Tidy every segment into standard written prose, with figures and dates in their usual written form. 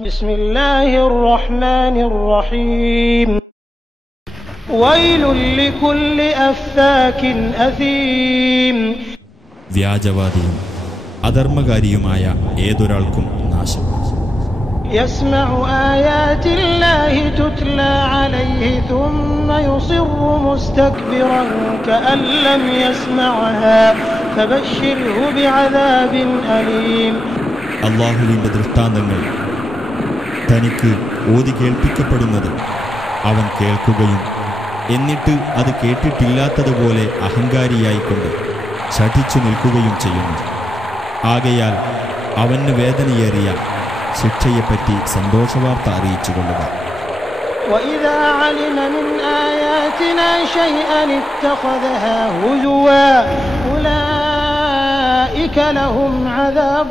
بسم الله الرحمن الرحيم ويل لكل أفاك أثيم വ്യാജവാദിയും അധർമ്മകാരിയുമായ ഏതൊരാൾക്കും നാശം. يسمع آيات الله تتلى عليه ثم يصر مستكبرا كأن لم يسمعها فبشره بعذاب أليم. അല്ലാഹുവിന്റെ ദൃഷ്ടാന്തങ്ങൾ തനിക്ക് ഓതി കേൾപ്പിക്കപ്പെടുന്നത് അവൻ കേൾക്കുകയും എന്നിട്ട് അത് കേട്ടിട്ടില്ലാത്തതുപോലെ അഹങ്കാരിയായിക്കൊണ്ട് ശഠിച്ചു നിൽക്കുകയും ചെയ്യുന്നു. ആകയാൽ അവന് വേദനയേറിയ ശിക്ഷയെപ്പറ്റി സന്തോഷവാർത്ത അറിയിച്ചുകൊള്ളുക. وإذا علم من آياتنا شيئا اتخذها هزوا أولئك لهم عذاب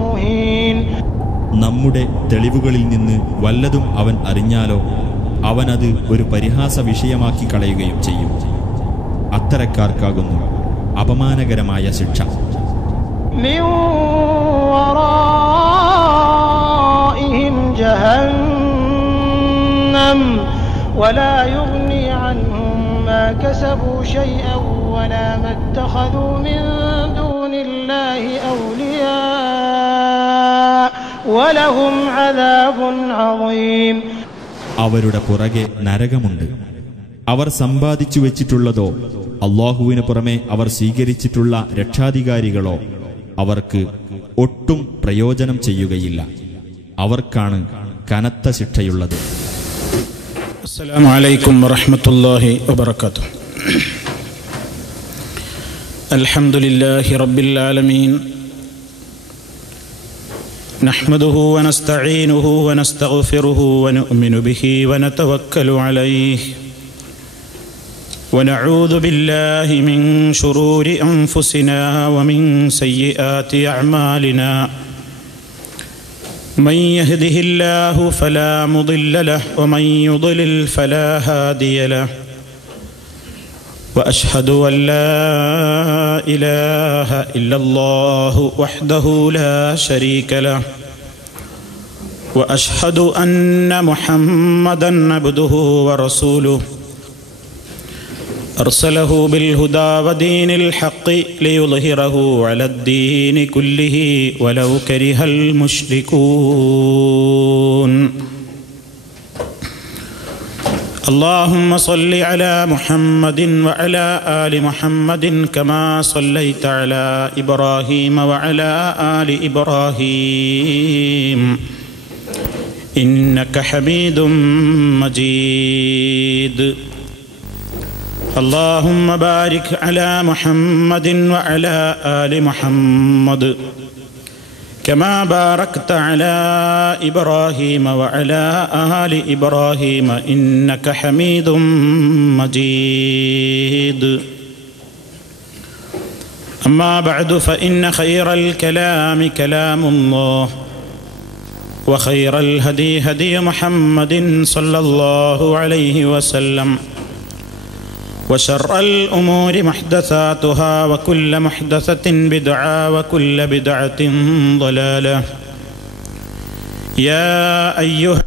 مهين. നമ്മുടെ തെളിവുകളിൽ നിന്ന് വല്ലതും അവൻ അറിഞ്ഞാലോ അവനത് ഒരു പരിഹാസ വിഷയമാക്കി കളയുകയും ചെയ്യും. അത്തരക്കാർക്കാകുന്നു അപമാനകരമായ ശിക്ഷ. من ورائهم جهنم ولا يغني عنهم ما كسبوا شيئا ولا ما اتخذوا من دون الله أولياء ولهم عذاب عظيم. അവരുടെ പുറകെ നരകമുണ്ട്. അവർ സമ്പാദിച്ചു വെച്ചിട്ടുള്ളതോ അല്ലാഹുവിന് പുറമെ അവർ സ്വീകരിച്ചിട്ടുള്ള രക്ഷാധികാരികളോ അവർക്ക് ഒട്ടും പ്രയോജനം ചെയ്യുകയില്ല. അവർക്കാണ് കനത്ത ശിക്ഷയുള്ളത്. അസ്സലാമു അലൈക്കും വറഹ്മത്തുള്ളാഹി വബറകാതുഹു. അൽഹംദുലില്ലാഹി റബ്ബിൽ ആലമീൻ. നഹ്മദുഹു വനസ്തഈനുഹു വനസ്തഗ്ഫിറുഹു വനുഅ്മിനു ബിഹി വനതവക്കലു അലൈഹി ونعوذ بالله من شرور أنفسنا ومن سيئات أعمالنا من يهده الله فلا مضل له ومن يضلل فلا هادي له وأشهد أن لا إله إلا الله وحده لا شريك له وأشهد أن محمدا عبده ورسوله أرسله بالهدى ودين الحق ليظهره على الدين كله ولو كره المشركون. اللهم صل على محمد وعلى آل محمد كما صليت على إبراهيم وعلى آل إبراهيم إنك حميد مجيد. اللهم بارك على محمد وعلى آل محمد كما باركت على إبراهيم وعلى آل إبراهيم إنك حميد مجيد. أما بعد فإن خير الكلام كلام الله وخير الهدي هدي محمد صلى الله عليه وسلم وشر الأمور محدثاتها وكل محدثة بدعة وكل بدعة ضلالة. يا أيها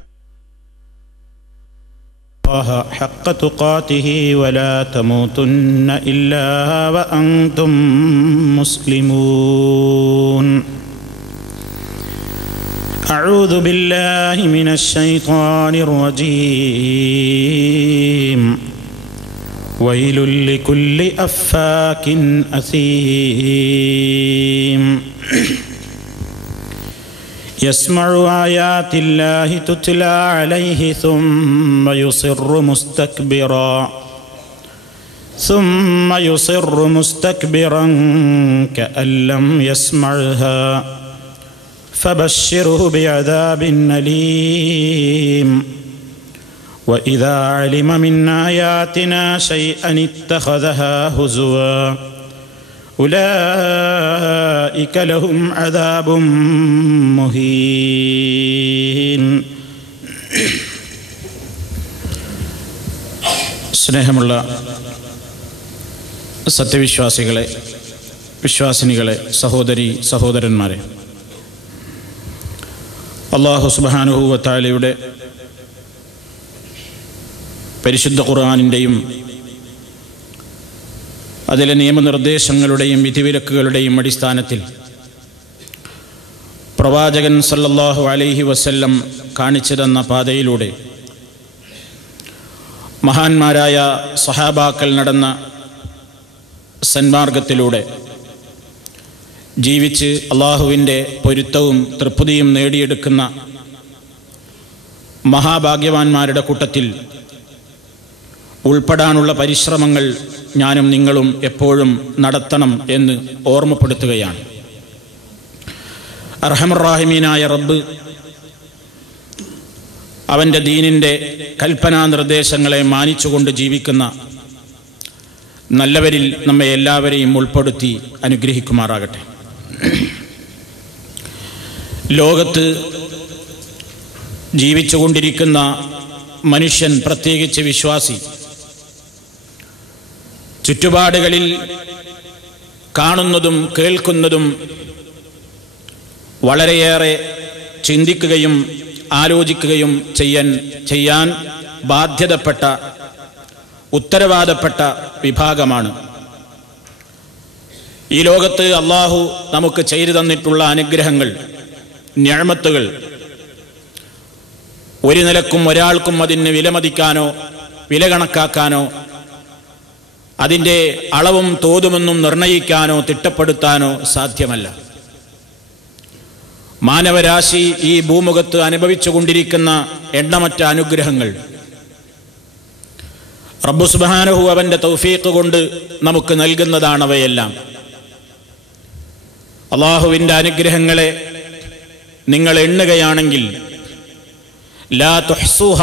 الله حق تقاته ولا تموتن إلا وأنتم مسلمون. أعوذ بالله من الشيطان الرجيم. ويل لكل أفاك أثيم. يسمع آيات الله تتلى عليه ثم يصر مستكبرا كأن لم يسمعها فبشره بعذاب أليم. وإذا علم من آياتنا شيئا اتخذها هزوا أولئك لهم عذاب مهين. സ്നേഹമുള്ള സത്യവിശ്വാസികളെ, വിശ്വാസിനികളെ, സഹോദരി സഹോദരന്മാരെ, അല്ലാഹു സുബ്ഹാനഹു വ തആലയുടെ പരിശുദ്ധ ഖുർആനിൻ്റെയും അതിലെ നിയമനിർദ്ദേശങ്ങളുടെയും വിധിവിലക്കുകളുടെയും അടിസ്ഥാനത്തിൽ പ്രവാചകൻ സല്ലല്ലാഹു അലൈഹി വസല്ലം കാണിച്ചു തന്ന പാതയിലൂടെ മഹാന്മാരായ സഹാബാക്കൾ നടന്ന സന്മാർഗത്തിലൂടെ ജീവിച്ച് അള്ളാഹുവിൻ്റെ പൊരുത്തവും തൃപ്തിയും നേടിയെടുക്കുന്ന മഹാഭാഗ്യവാന്മാരുടെ കൂട്ടത്തിൽ ഉൾപ്പെടാനുള്ള പരിശ്രമങ്ങൾ ഞാനും നിങ്ങളും എപ്പോഴും നടത്തണം എന്ന് ഓർമ്മപ്പെടുത്തുകയാണ്. അർഹമർ റഹീമീനായ റബ്ബ് അവൻ്റെ ദീനിൻ്റെ കൽപ്പനാ നിർദ്ദേശങ്ങളെ മാനിച്ചുകൊണ്ട് ജീവിക്കുന്ന നല്ലവരിൽ നമ്മെ എല്ലാവരെയും ഉൾപ്പെടുത്തി അനുഗ്രഹിക്കുമാറാകട്ടെ. ലോകത്ത് ജീവിച്ചുകൊണ്ടിരിക്കുന്ന മനുഷ്യൻ, പ്രത്യേകിച്ച് വിശ്വാസി, ചുറ്റുപാടുകളിൽ കാണുന്നതും കേൾക്കുന്നതും വളരെയേറെ ചിന്തിക്കുകയും ആലോചിക്കുകയും ചെയ്യാൻ ബാധ്യതപ്പെട്ട, ഉത്തരവാദപ്പെട്ട വിഭാഗമാണ്. ഈ ലോകത്ത് അള്ളാഹു നമുക്ക് ചെയ്തു തന്നിട്ടുള്ള അനുഗ്രഹങ്ങൾ, നിഅമത്തുകൾ ഒരു നിലക്കും ഒരാൾക്കും അതിന് വിലമതിക്കാനോ വില കണക്കാക്കാനോ അതിൻ്റെ അളവും തോതുമൊന്നും നിർണയിക്കാനോ തിട്ടപ്പെടുത്താനോ സാധ്യമല്ല. മാനവരാശി ഈ ഭൂമുഖത്ത് അനുഭവിച്ചുകൊണ്ടിരിക്കുന്ന എണ്ണമറ്റ അനുഗ്രഹങ്ങൾ റബ്ബു സുബ്ഹാനഹു അവൻ്റെ തൗഫീഖ് കൊണ്ട് നമുക്ക് നൽകുന്നതാണവയെല്ലാം. അള്ളാഹുവിൻ്റെ അനുഗ്രഹങ്ങളെ നിങ്ങൾ എണ്ണുകയാണെങ്കിൽ ലാ തുഹ്സുഹ,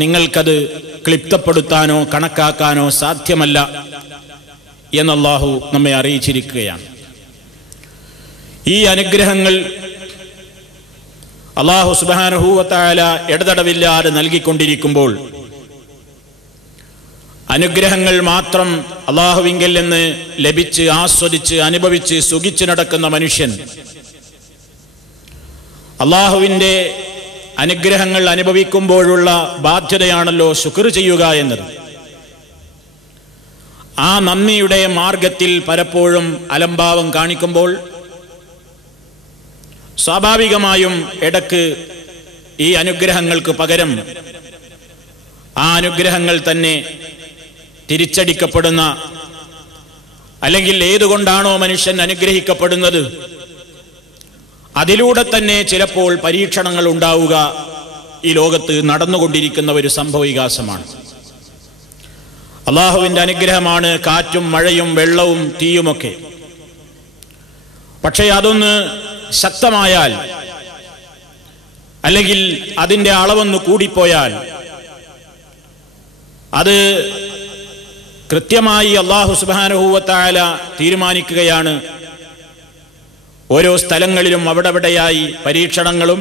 നിങ്ങൾക്കത് ക്ലിപ്തപ്പെടുത്താനോ കണക്കാക്കാനോ സാധ്യമല്ല എന്ന് അള്ളാഹു നമ്മെ അറിയിച്ചിരിക്കുകയാണ്. ഈ അനുഗ്രഹങ്ങൾ അള്ളാഹു സുബ്ഹാനഹു വ തആല ഇടതടവില്ലാതെ നൽകിക്കൊണ്ടിരിക്കുമ്പോൾ അനുഗ്രഹങ്ങൾ മാത്രം അള്ളാഹുവിങ്കൽ നിന്ന് ലഭിച്ച് ആസ്വദിച്ച് അനുഭവിച്ച് സുഖിച്ച് നടക്കുന്ന മനുഷ്യൻ അള്ളാഹുവിൻ്റെ അനുഗ്രഹങ്ങൾ അനുഭവിക്കുമ്പോഴുള്ള ബാധ്യതയാണല്ലോ ശുക്ർ ചെയ്യുക എന്നത്. ആ നന്ദിയുടെ മാർഗത്തിൽ പലപ്പോഴും അലംഭാവം കാണിക്കുമ്പോൾ സ്വാഭാവികമായും ഇടക്ക് ഈ അനുഗ്രഹങ്ങൾക്ക് പകരം ആ അനുഗ്രഹങ്ങൾ തന്നെ തിരിച്ചടിക്കപ്പെടുന്ന, അല്ലെങ്കിൽ ഏതുകൊണ്ടാണോ മനുഷ്യൻ അനുഗ്രഹിക്കപ്പെടുന്നത് അതിലൂടെ തന്നെ ചിലപ്പോൾ പരീക്ഷണങ്ങൾ ഉണ്ടാവുക ഈ ലോകത്ത് നടന്നുകൊണ്ടിരിക്കുന്ന ഒരു സംഭവവികാസമാണ്. അള്ളാഹുവിൻ്റെ അനുഗ്രഹമാണ് കാറ്റും മഴയും വെള്ളവും തീയുമൊക്കെ. പക്ഷേ അതൊന്ന് ശക്തമായാൽ, അല്ലെങ്കിൽ അതിൻ്റെ അളവൊന്ന് കൂടിപ്പോയാൽ, അത് കൃത്യമായി അല്ലാഹു സുബ്ഹാനഹു വ തആല തീരുമാനിക്കുകയാണ്. ഓരോ സ്ഥലങ്ങളിലും അവിടെവിടെയായി പരീക്ഷണങ്ങളും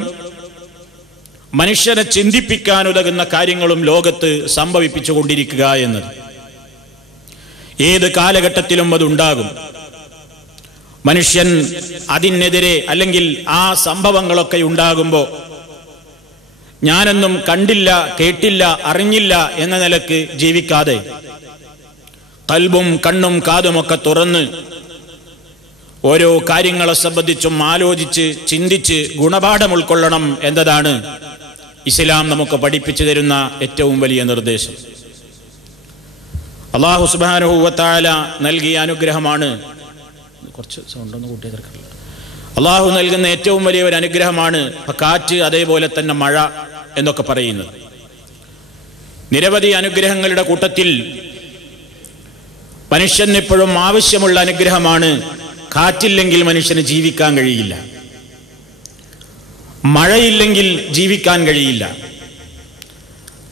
മനുഷ്യനെ ചിന്തിപ്പിക്കാനുതകുന്ന കാര്യങ്ങളും ലോകത്ത് സംഭവിപ്പിച്ചുകൊണ്ടിരിക്കുക എന്നത്. ഏത് കാലഘട്ടത്തിലും അതുണ്ടാകും. മനുഷ്യൻ അതിനെതിരെ, അല്ലെങ്കിൽ ആ സംഭവങ്ങളൊക്കെ ഉണ്ടാകുമ്പോൾ ഞാനൊന്നും കണ്ടില്ല, കേട്ടില്ല, അറിഞ്ഞില്ല എന്ന നിലക്ക് ജീവിക്കാതെ ഖൽബും കണ്ണും കാതുമൊക്കെ തുറന്ന് ഓരോ കാര്യങ്ങളെ സംബന്ധിച്ചും ആലോചിച്ച് ചിന്തിച്ച് ഗുണപാഠം ഉൾക്കൊള്ളണം എന്നതാണ് ഇസ്ലാം നമുക്ക് പഠിപ്പിച്ചു തരുന്ന ഏറ്റവും വലിയ നിർദ്ദേശം. അല്ലാഹു സുബ്ഹാനഹു വ തആല നൽകിയ അനുഗ്രഹമാണ്, കുറച്ച് സൗണ്ടൊന്ന് കൂട്ടി തീർക്കില്ല, അള്ളാഹു നൽകുന്ന ഏറ്റവും വലിയ ഒരു അനുഗ്രഹമാണ് കാറ്റ്, അതേപോലെ തന്നെ മഴ എന്നൊക്കെ പറയുന്നത്. നിരവധി അനുഗ്രഹങ്ങളുടെ കൂട്ടത്തിൽ മനുഷ്യന് എപ്പോഴും ആവശ്യമുള്ള അനുഗ്രഹമാണ് കാറ്റില്ലെങ്കിൽ മനുഷ്യന് ജീവിക്കാൻ കഴിയില്ല, മഴയില്ലെങ്കിൽ ജീവിക്കാൻ കഴിയില്ല.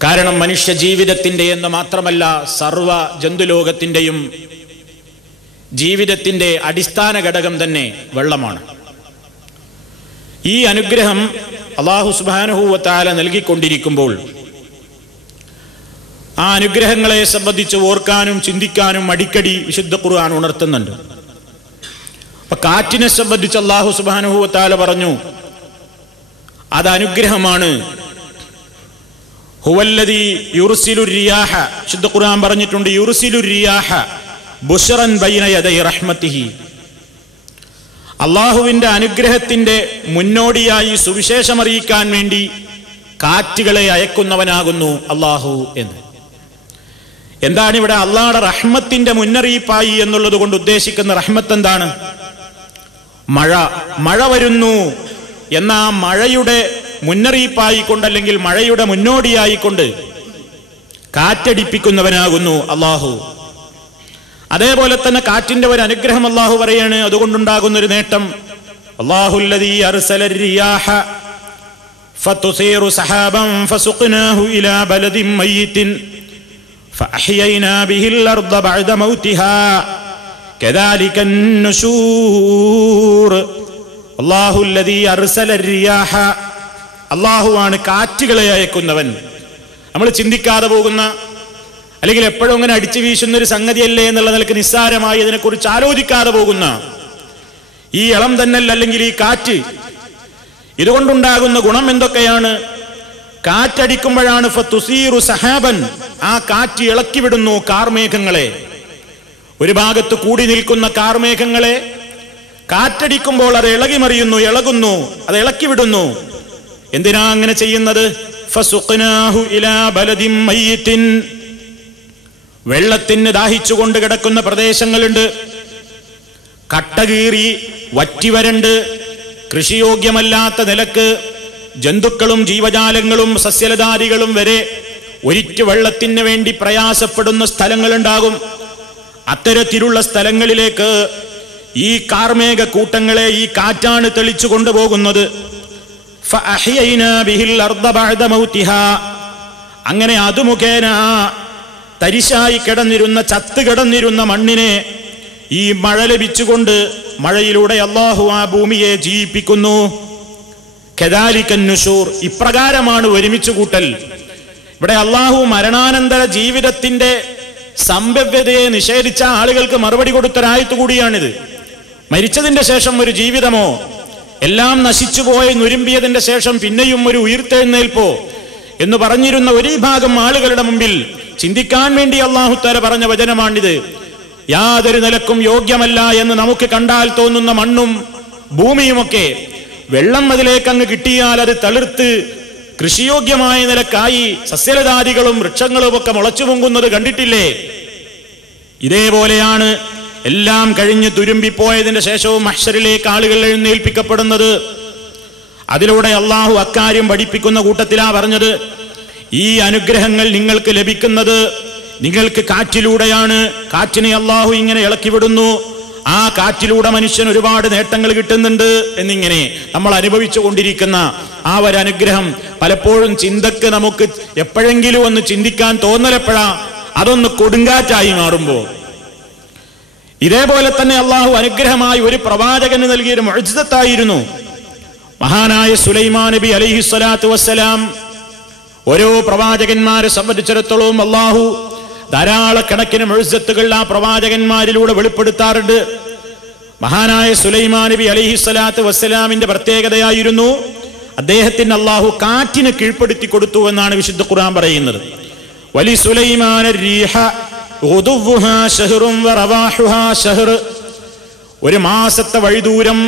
കാരണം മനുഷ്യ ജീവിതത്തിൻ്റെ എന്ന് മാത്രമല്ല സർവ ജന്തുലോകത്തിൻ്റെയും ജീവിതത്തിൻ്റെ അടിസ്ഥാന ഘടകം തന്നെ വെള്ളമാണ്. ഈ അനുഗ്രഹം അല്ലാഹു സുബ്ഹാനഹു വ തആല നൽകിക്കൊണ്ടിരിക്കുമ്പോൾ ആ അനുഗ്രഹങ്ങളെ സംബന്ധിച്ച് ഓർക്കാനും ചിന്തിക്കാനും അടിക്കടി വിശുദ്ധ ഖുർആൻ ഉണർത്തുന്നുണ്ട്. അപ്പൊ കാറ്റിനെ സംബന്ധിച്ച് അല്ലാഹു സുബ്ഹാനഹു വ തആല പറഞ്ഞു, അത് അനുഗ്രഹമാണ്. ഹുവല്ലദീ യുർസിലു റിയാഹ, ശുദ്ധ ഖുർആൻ പറഞ്ഞിട്ടുണ്ട്, യുർസിലു റിയാഹ ബുശ്റൻ ബൈന യദൈ റഹ്മത്തിഹി. അള്ളാഹുവിന്റെ അനുഗ്രഹത്തിന്റെ മുന്നോടിയായി സുവിശേഷമറിയിക്കാൻ വേണ്ടി കാറ്റുകളെ അയക്കുന്നവനാകുന്നു അള്ളാഹു എന്ന്. എന്താണ് ഇവിടെ അള്ളാഹുടെ റഹ്മത്തിന്റെ മുന്നറിയിപ്പായി എന്നുള്ളത് കൊണ്ട് ഉദ്ദേശിക്കുന്ന റഹ്മത്ത് എന്താണ്? മഴ. മഴ വരുന്നു എന്ന ആ മഴയുടെ മുന്നറിയിപ്പായിക്കൊണ്ട്, അല്ലെങ്കിൽ മഴയുടെ മുന്നോടിയായിക്കൊണ്ട് കാറ്റടിപ്പിക്കുന്നവനാകുന്നു അള്ളാഹു. അതേപോലെ തന്നെ കാറ്റിന്റെ ഒരു അനുഗ്രഹം അള്ളാഹു പറയാണ്. അതുകൊണ്ടുണ്ടാകുന്ന ഒരു നേട്ടം, അല്ലാഹുല്ലദീ അർസല റിയാഹ ഫതുസീറു സഹാബൻ ഫസുഖ്നാഹു ഇലാ ബലദിൻ മയ്യിത്തിൻ ഫഅഹ്യൈനാ ബിഹിൽ അർദ ബഅദ മൗതിഹാ കദാലികൻ നുശൂർ. അല്ലാഹുല്ലദീ അർസല റിയാഹ, അള്ളാഹുവാണ് കാറ്റുകളെ അയക്കുന്നവൻ. നമ്മൾ ചിന്തിക്കാതെ പോകുന്ന, അല്ലെങ്കിൽ എപ്പോഴും അങ്ങനെ അടിച്ചു വീശുന്നൊരു സംഗതിയല്ലേ എന്നുള്ള നിലക്ക് നിസ്സാരമായി ഇതിനെക്കുറിച്ച് ആലോചിക്കാതെ പോകുന്ന ഈ ഇളം തന്നൽ, അല്ലെങ്കിൽ ഈ കാറ്റ്, ഇതുകൊണ്ടുണ്ടാകുന്ന ഗുണം എന്തൊക്കെയാണ്? കാറ്റടിക്കുമ്പോഴാണ് ഫതുസീറു സഹാബൻ, ആ കാറ്റ് ഇളക്കിവിടുന്നു കാർമേഘങ്ങളെ. ഒരു ഭാഗത്ത് കൂടി നിൽക്കുന്ന കാർമേഘങ്ങളെ കാറ്റടിക്കുമ്പോൾ അത് ഇളകിമറിയുന്നു, ഇളകുന്നു, അത് ഇളക്കിവിടുന്നു. എന്തിനാ അങ്ങനെ ചെയ്യുന്നത്? ഫസുഖ്നാഹു ഇലാ ബലദിൻ മയ്യിത്തിൻ, വെള്ളത്തിന് ദാഹിച്ചുകൊണ്ട് കിടക്കുന്ന പ്രദേശങ്ങളുണ്ട്, കട്ടകീറി വറ്റിവരണ്ട് കൃഷിയോഗ്യമല്ലാത്ത നിലക്ക് ജന്തുക്കളും ജീവജാലങ്ങളും സസ്യലതാദികളും വരെ ഒരിറ്റു വെള്ളത്തിന് വേണ്ടി പ്രയാസപ്പെടുന്ന സ്ഥലങ്ങളുണ്ടാകും. അത്തരത്തിലുള്ള സ്ഥലങ്ങളിലേക്ക് ഈ കാർമേഘ കൂട്ടങ്ങളെ ഈ കാറ്റാണ് തെളിച്ചു കൊണ്ടുപോകുന്നത്. ഫഅഹ്യൈനാ ബിഹിൽ അർദ ബഅദ മൗതിഹാ, അങ്ങനെ അത് മുഖേന തരിശായി കിടന്നിരുന്ന, ചത്ത് കിടന്നിരുന്ന മണ്ണിനെ ഈ മഴ ലഭിച്ചുകൊണ്ട് മഴയിലൂടെ അല്ലാഹു ആ ഭൂമിയെ ജീവിപ്പിക്കുന്നു. കദാലികൻ നുശൂർ, ഇപ്രകാരമാണ് ഒരുമിച്ച് കൂട്ടൽ. ഇവിടെ അല്ലാഹു മരണാനന്തര ജീവിതത്തിന്റെ സംഭവ്യതയെ നിഷേധിച്ച ആളുകൾക്ക് മറുപടി കൊടുത്തൊരായത്ത് കൂടിയാണിത്. മരിച്ചതിന്റെ ശേഷം ഒരു ജീവിതമോ, എല്ലാം നശിച്ചുപോയി നുരുമ്പിയതിന്റെ ശേഷം പിന്നെയും ഒരു ഉയിർത്തെഴുന്നേൽപ്പോ എന്ന് പറഞ്ഞിരുന്ന ഒരു വിഭാഗം ആളുകളുടെ മുമ്പിൽ ചിന്തിക്കാൻ വേണ്ടി അല്ലാഹു തആല പറഞ്ഞ വചനമാണിത്. യാതൊരു നിലക്കും യോഗ്യമല്ല എന്ന് നമുക്ക് കണ്ടാൽ തോന്നുന്ന മണ്ണും ഭൂമിയുമൊക്കെ വെള്ളം അതിലേക്ക് അങ്ങ് കിട്ടിയാൽ അത് തളിർത്ത് കൃഷിയോഗ്യമായ നിലക്കായി സസ്യലതാദികളും വൃക്ഷങ്ങളും ഒക്കെ മുളച്ചു പൊങ്ങുന്നത് കണ്ടിട്ടില്ലേ? ഇതേപോലെയാണ് എല്ലാം കഴിഞ്ഞ് തുരുമ്പിപ്പോയതിന്റെ ശേഷവും മഹ്ശറിലേക്ക് ആളുകൾ എഴുന്നേൽപ്പിക്കപ്പെടുന്നത്. അതിലൂടെ അള്ളാഹു അക്കാര്യം പഠിപ്പിക്കുന്ന കൂട്ടത്തിലാ പറഞ്ഞത്, ഈ അനുഗ്രഹങ്ങൾ നിങ്ങൾക്ക് ലഭിക്കുന്നത് നിങ്ങൾക്ക് കാറ്റിലൂടെയാണ്. കാറ്റിനെ അള്ളാഹു ഇങ്ങനെ ഇളക്കിവിടുന്നു, ആ കാറ്റിലൂടെ മനുഷ്യൻ ഒരുപാട് നേട്ടങ്ങൾ കിട്ടുന്നുണ്ട് എന്നിങ്ങനെ നമ്മൾ അനുഭവിച്ചു കൊണ്ടിരിക്കുന്ന ആ ഒരു അനുഗ്രഹം പലപ്പോഴും ചിന്തക്ക് നമുക്ക് എപ്പോഴെങ്കിലും ഒന്ന് ചിന്തിക്കാൻ തോന്നലെപ്പോഴാ? അതൊന്ന് കൊടുങ്കാറ്റായി മാറുമ്പോ. ഇതേപോലെ തന്നെ അള്ളാഹു അനുഗ്രഹമായി ഒരു പ്രവാചകന് നൽകിയൊരു മുഅ്ജിസത്തായിരുന്നു. മഹാനായ സുലൈമാൻ നബി അലൈഹിസ്സലാത്തു വസ്സലാം, ഓരോ പ്രവാചകന്മാരെ സംബന്ധിച്ചിടത്തോളം അള്ളാഹു ധാരാളക്കണക്കിന് മുഅ്ജിസത്തുകൾ ആ പ്രവാചകന്മാരിലൂടെ വെളിപ്പെടുത്താറുണ്ട്. മഹാനായ സുലൈമാൻ നബി അലൈഹിസ്സലാത്തു വസ്സലാമിന്റെ പ്രത്യേകതയായിരുന്നു അദ്ദേഹത്തിന് അള്ളാഹു കാറ്റിനെ കീഴ്പ്പെടുത്തി കൊടുത്തു എന്നാണ് വിശുദ്ധ ഖുർആൻ പറയുന്നത്. വലി സുലൈമാന റീഹ ഉദുവ്വുഹാ ശഹ്റുൻ വറവാഹുഹാ ശഹ്ർ. ഒരു മാസത്തെ വഴിദൂരം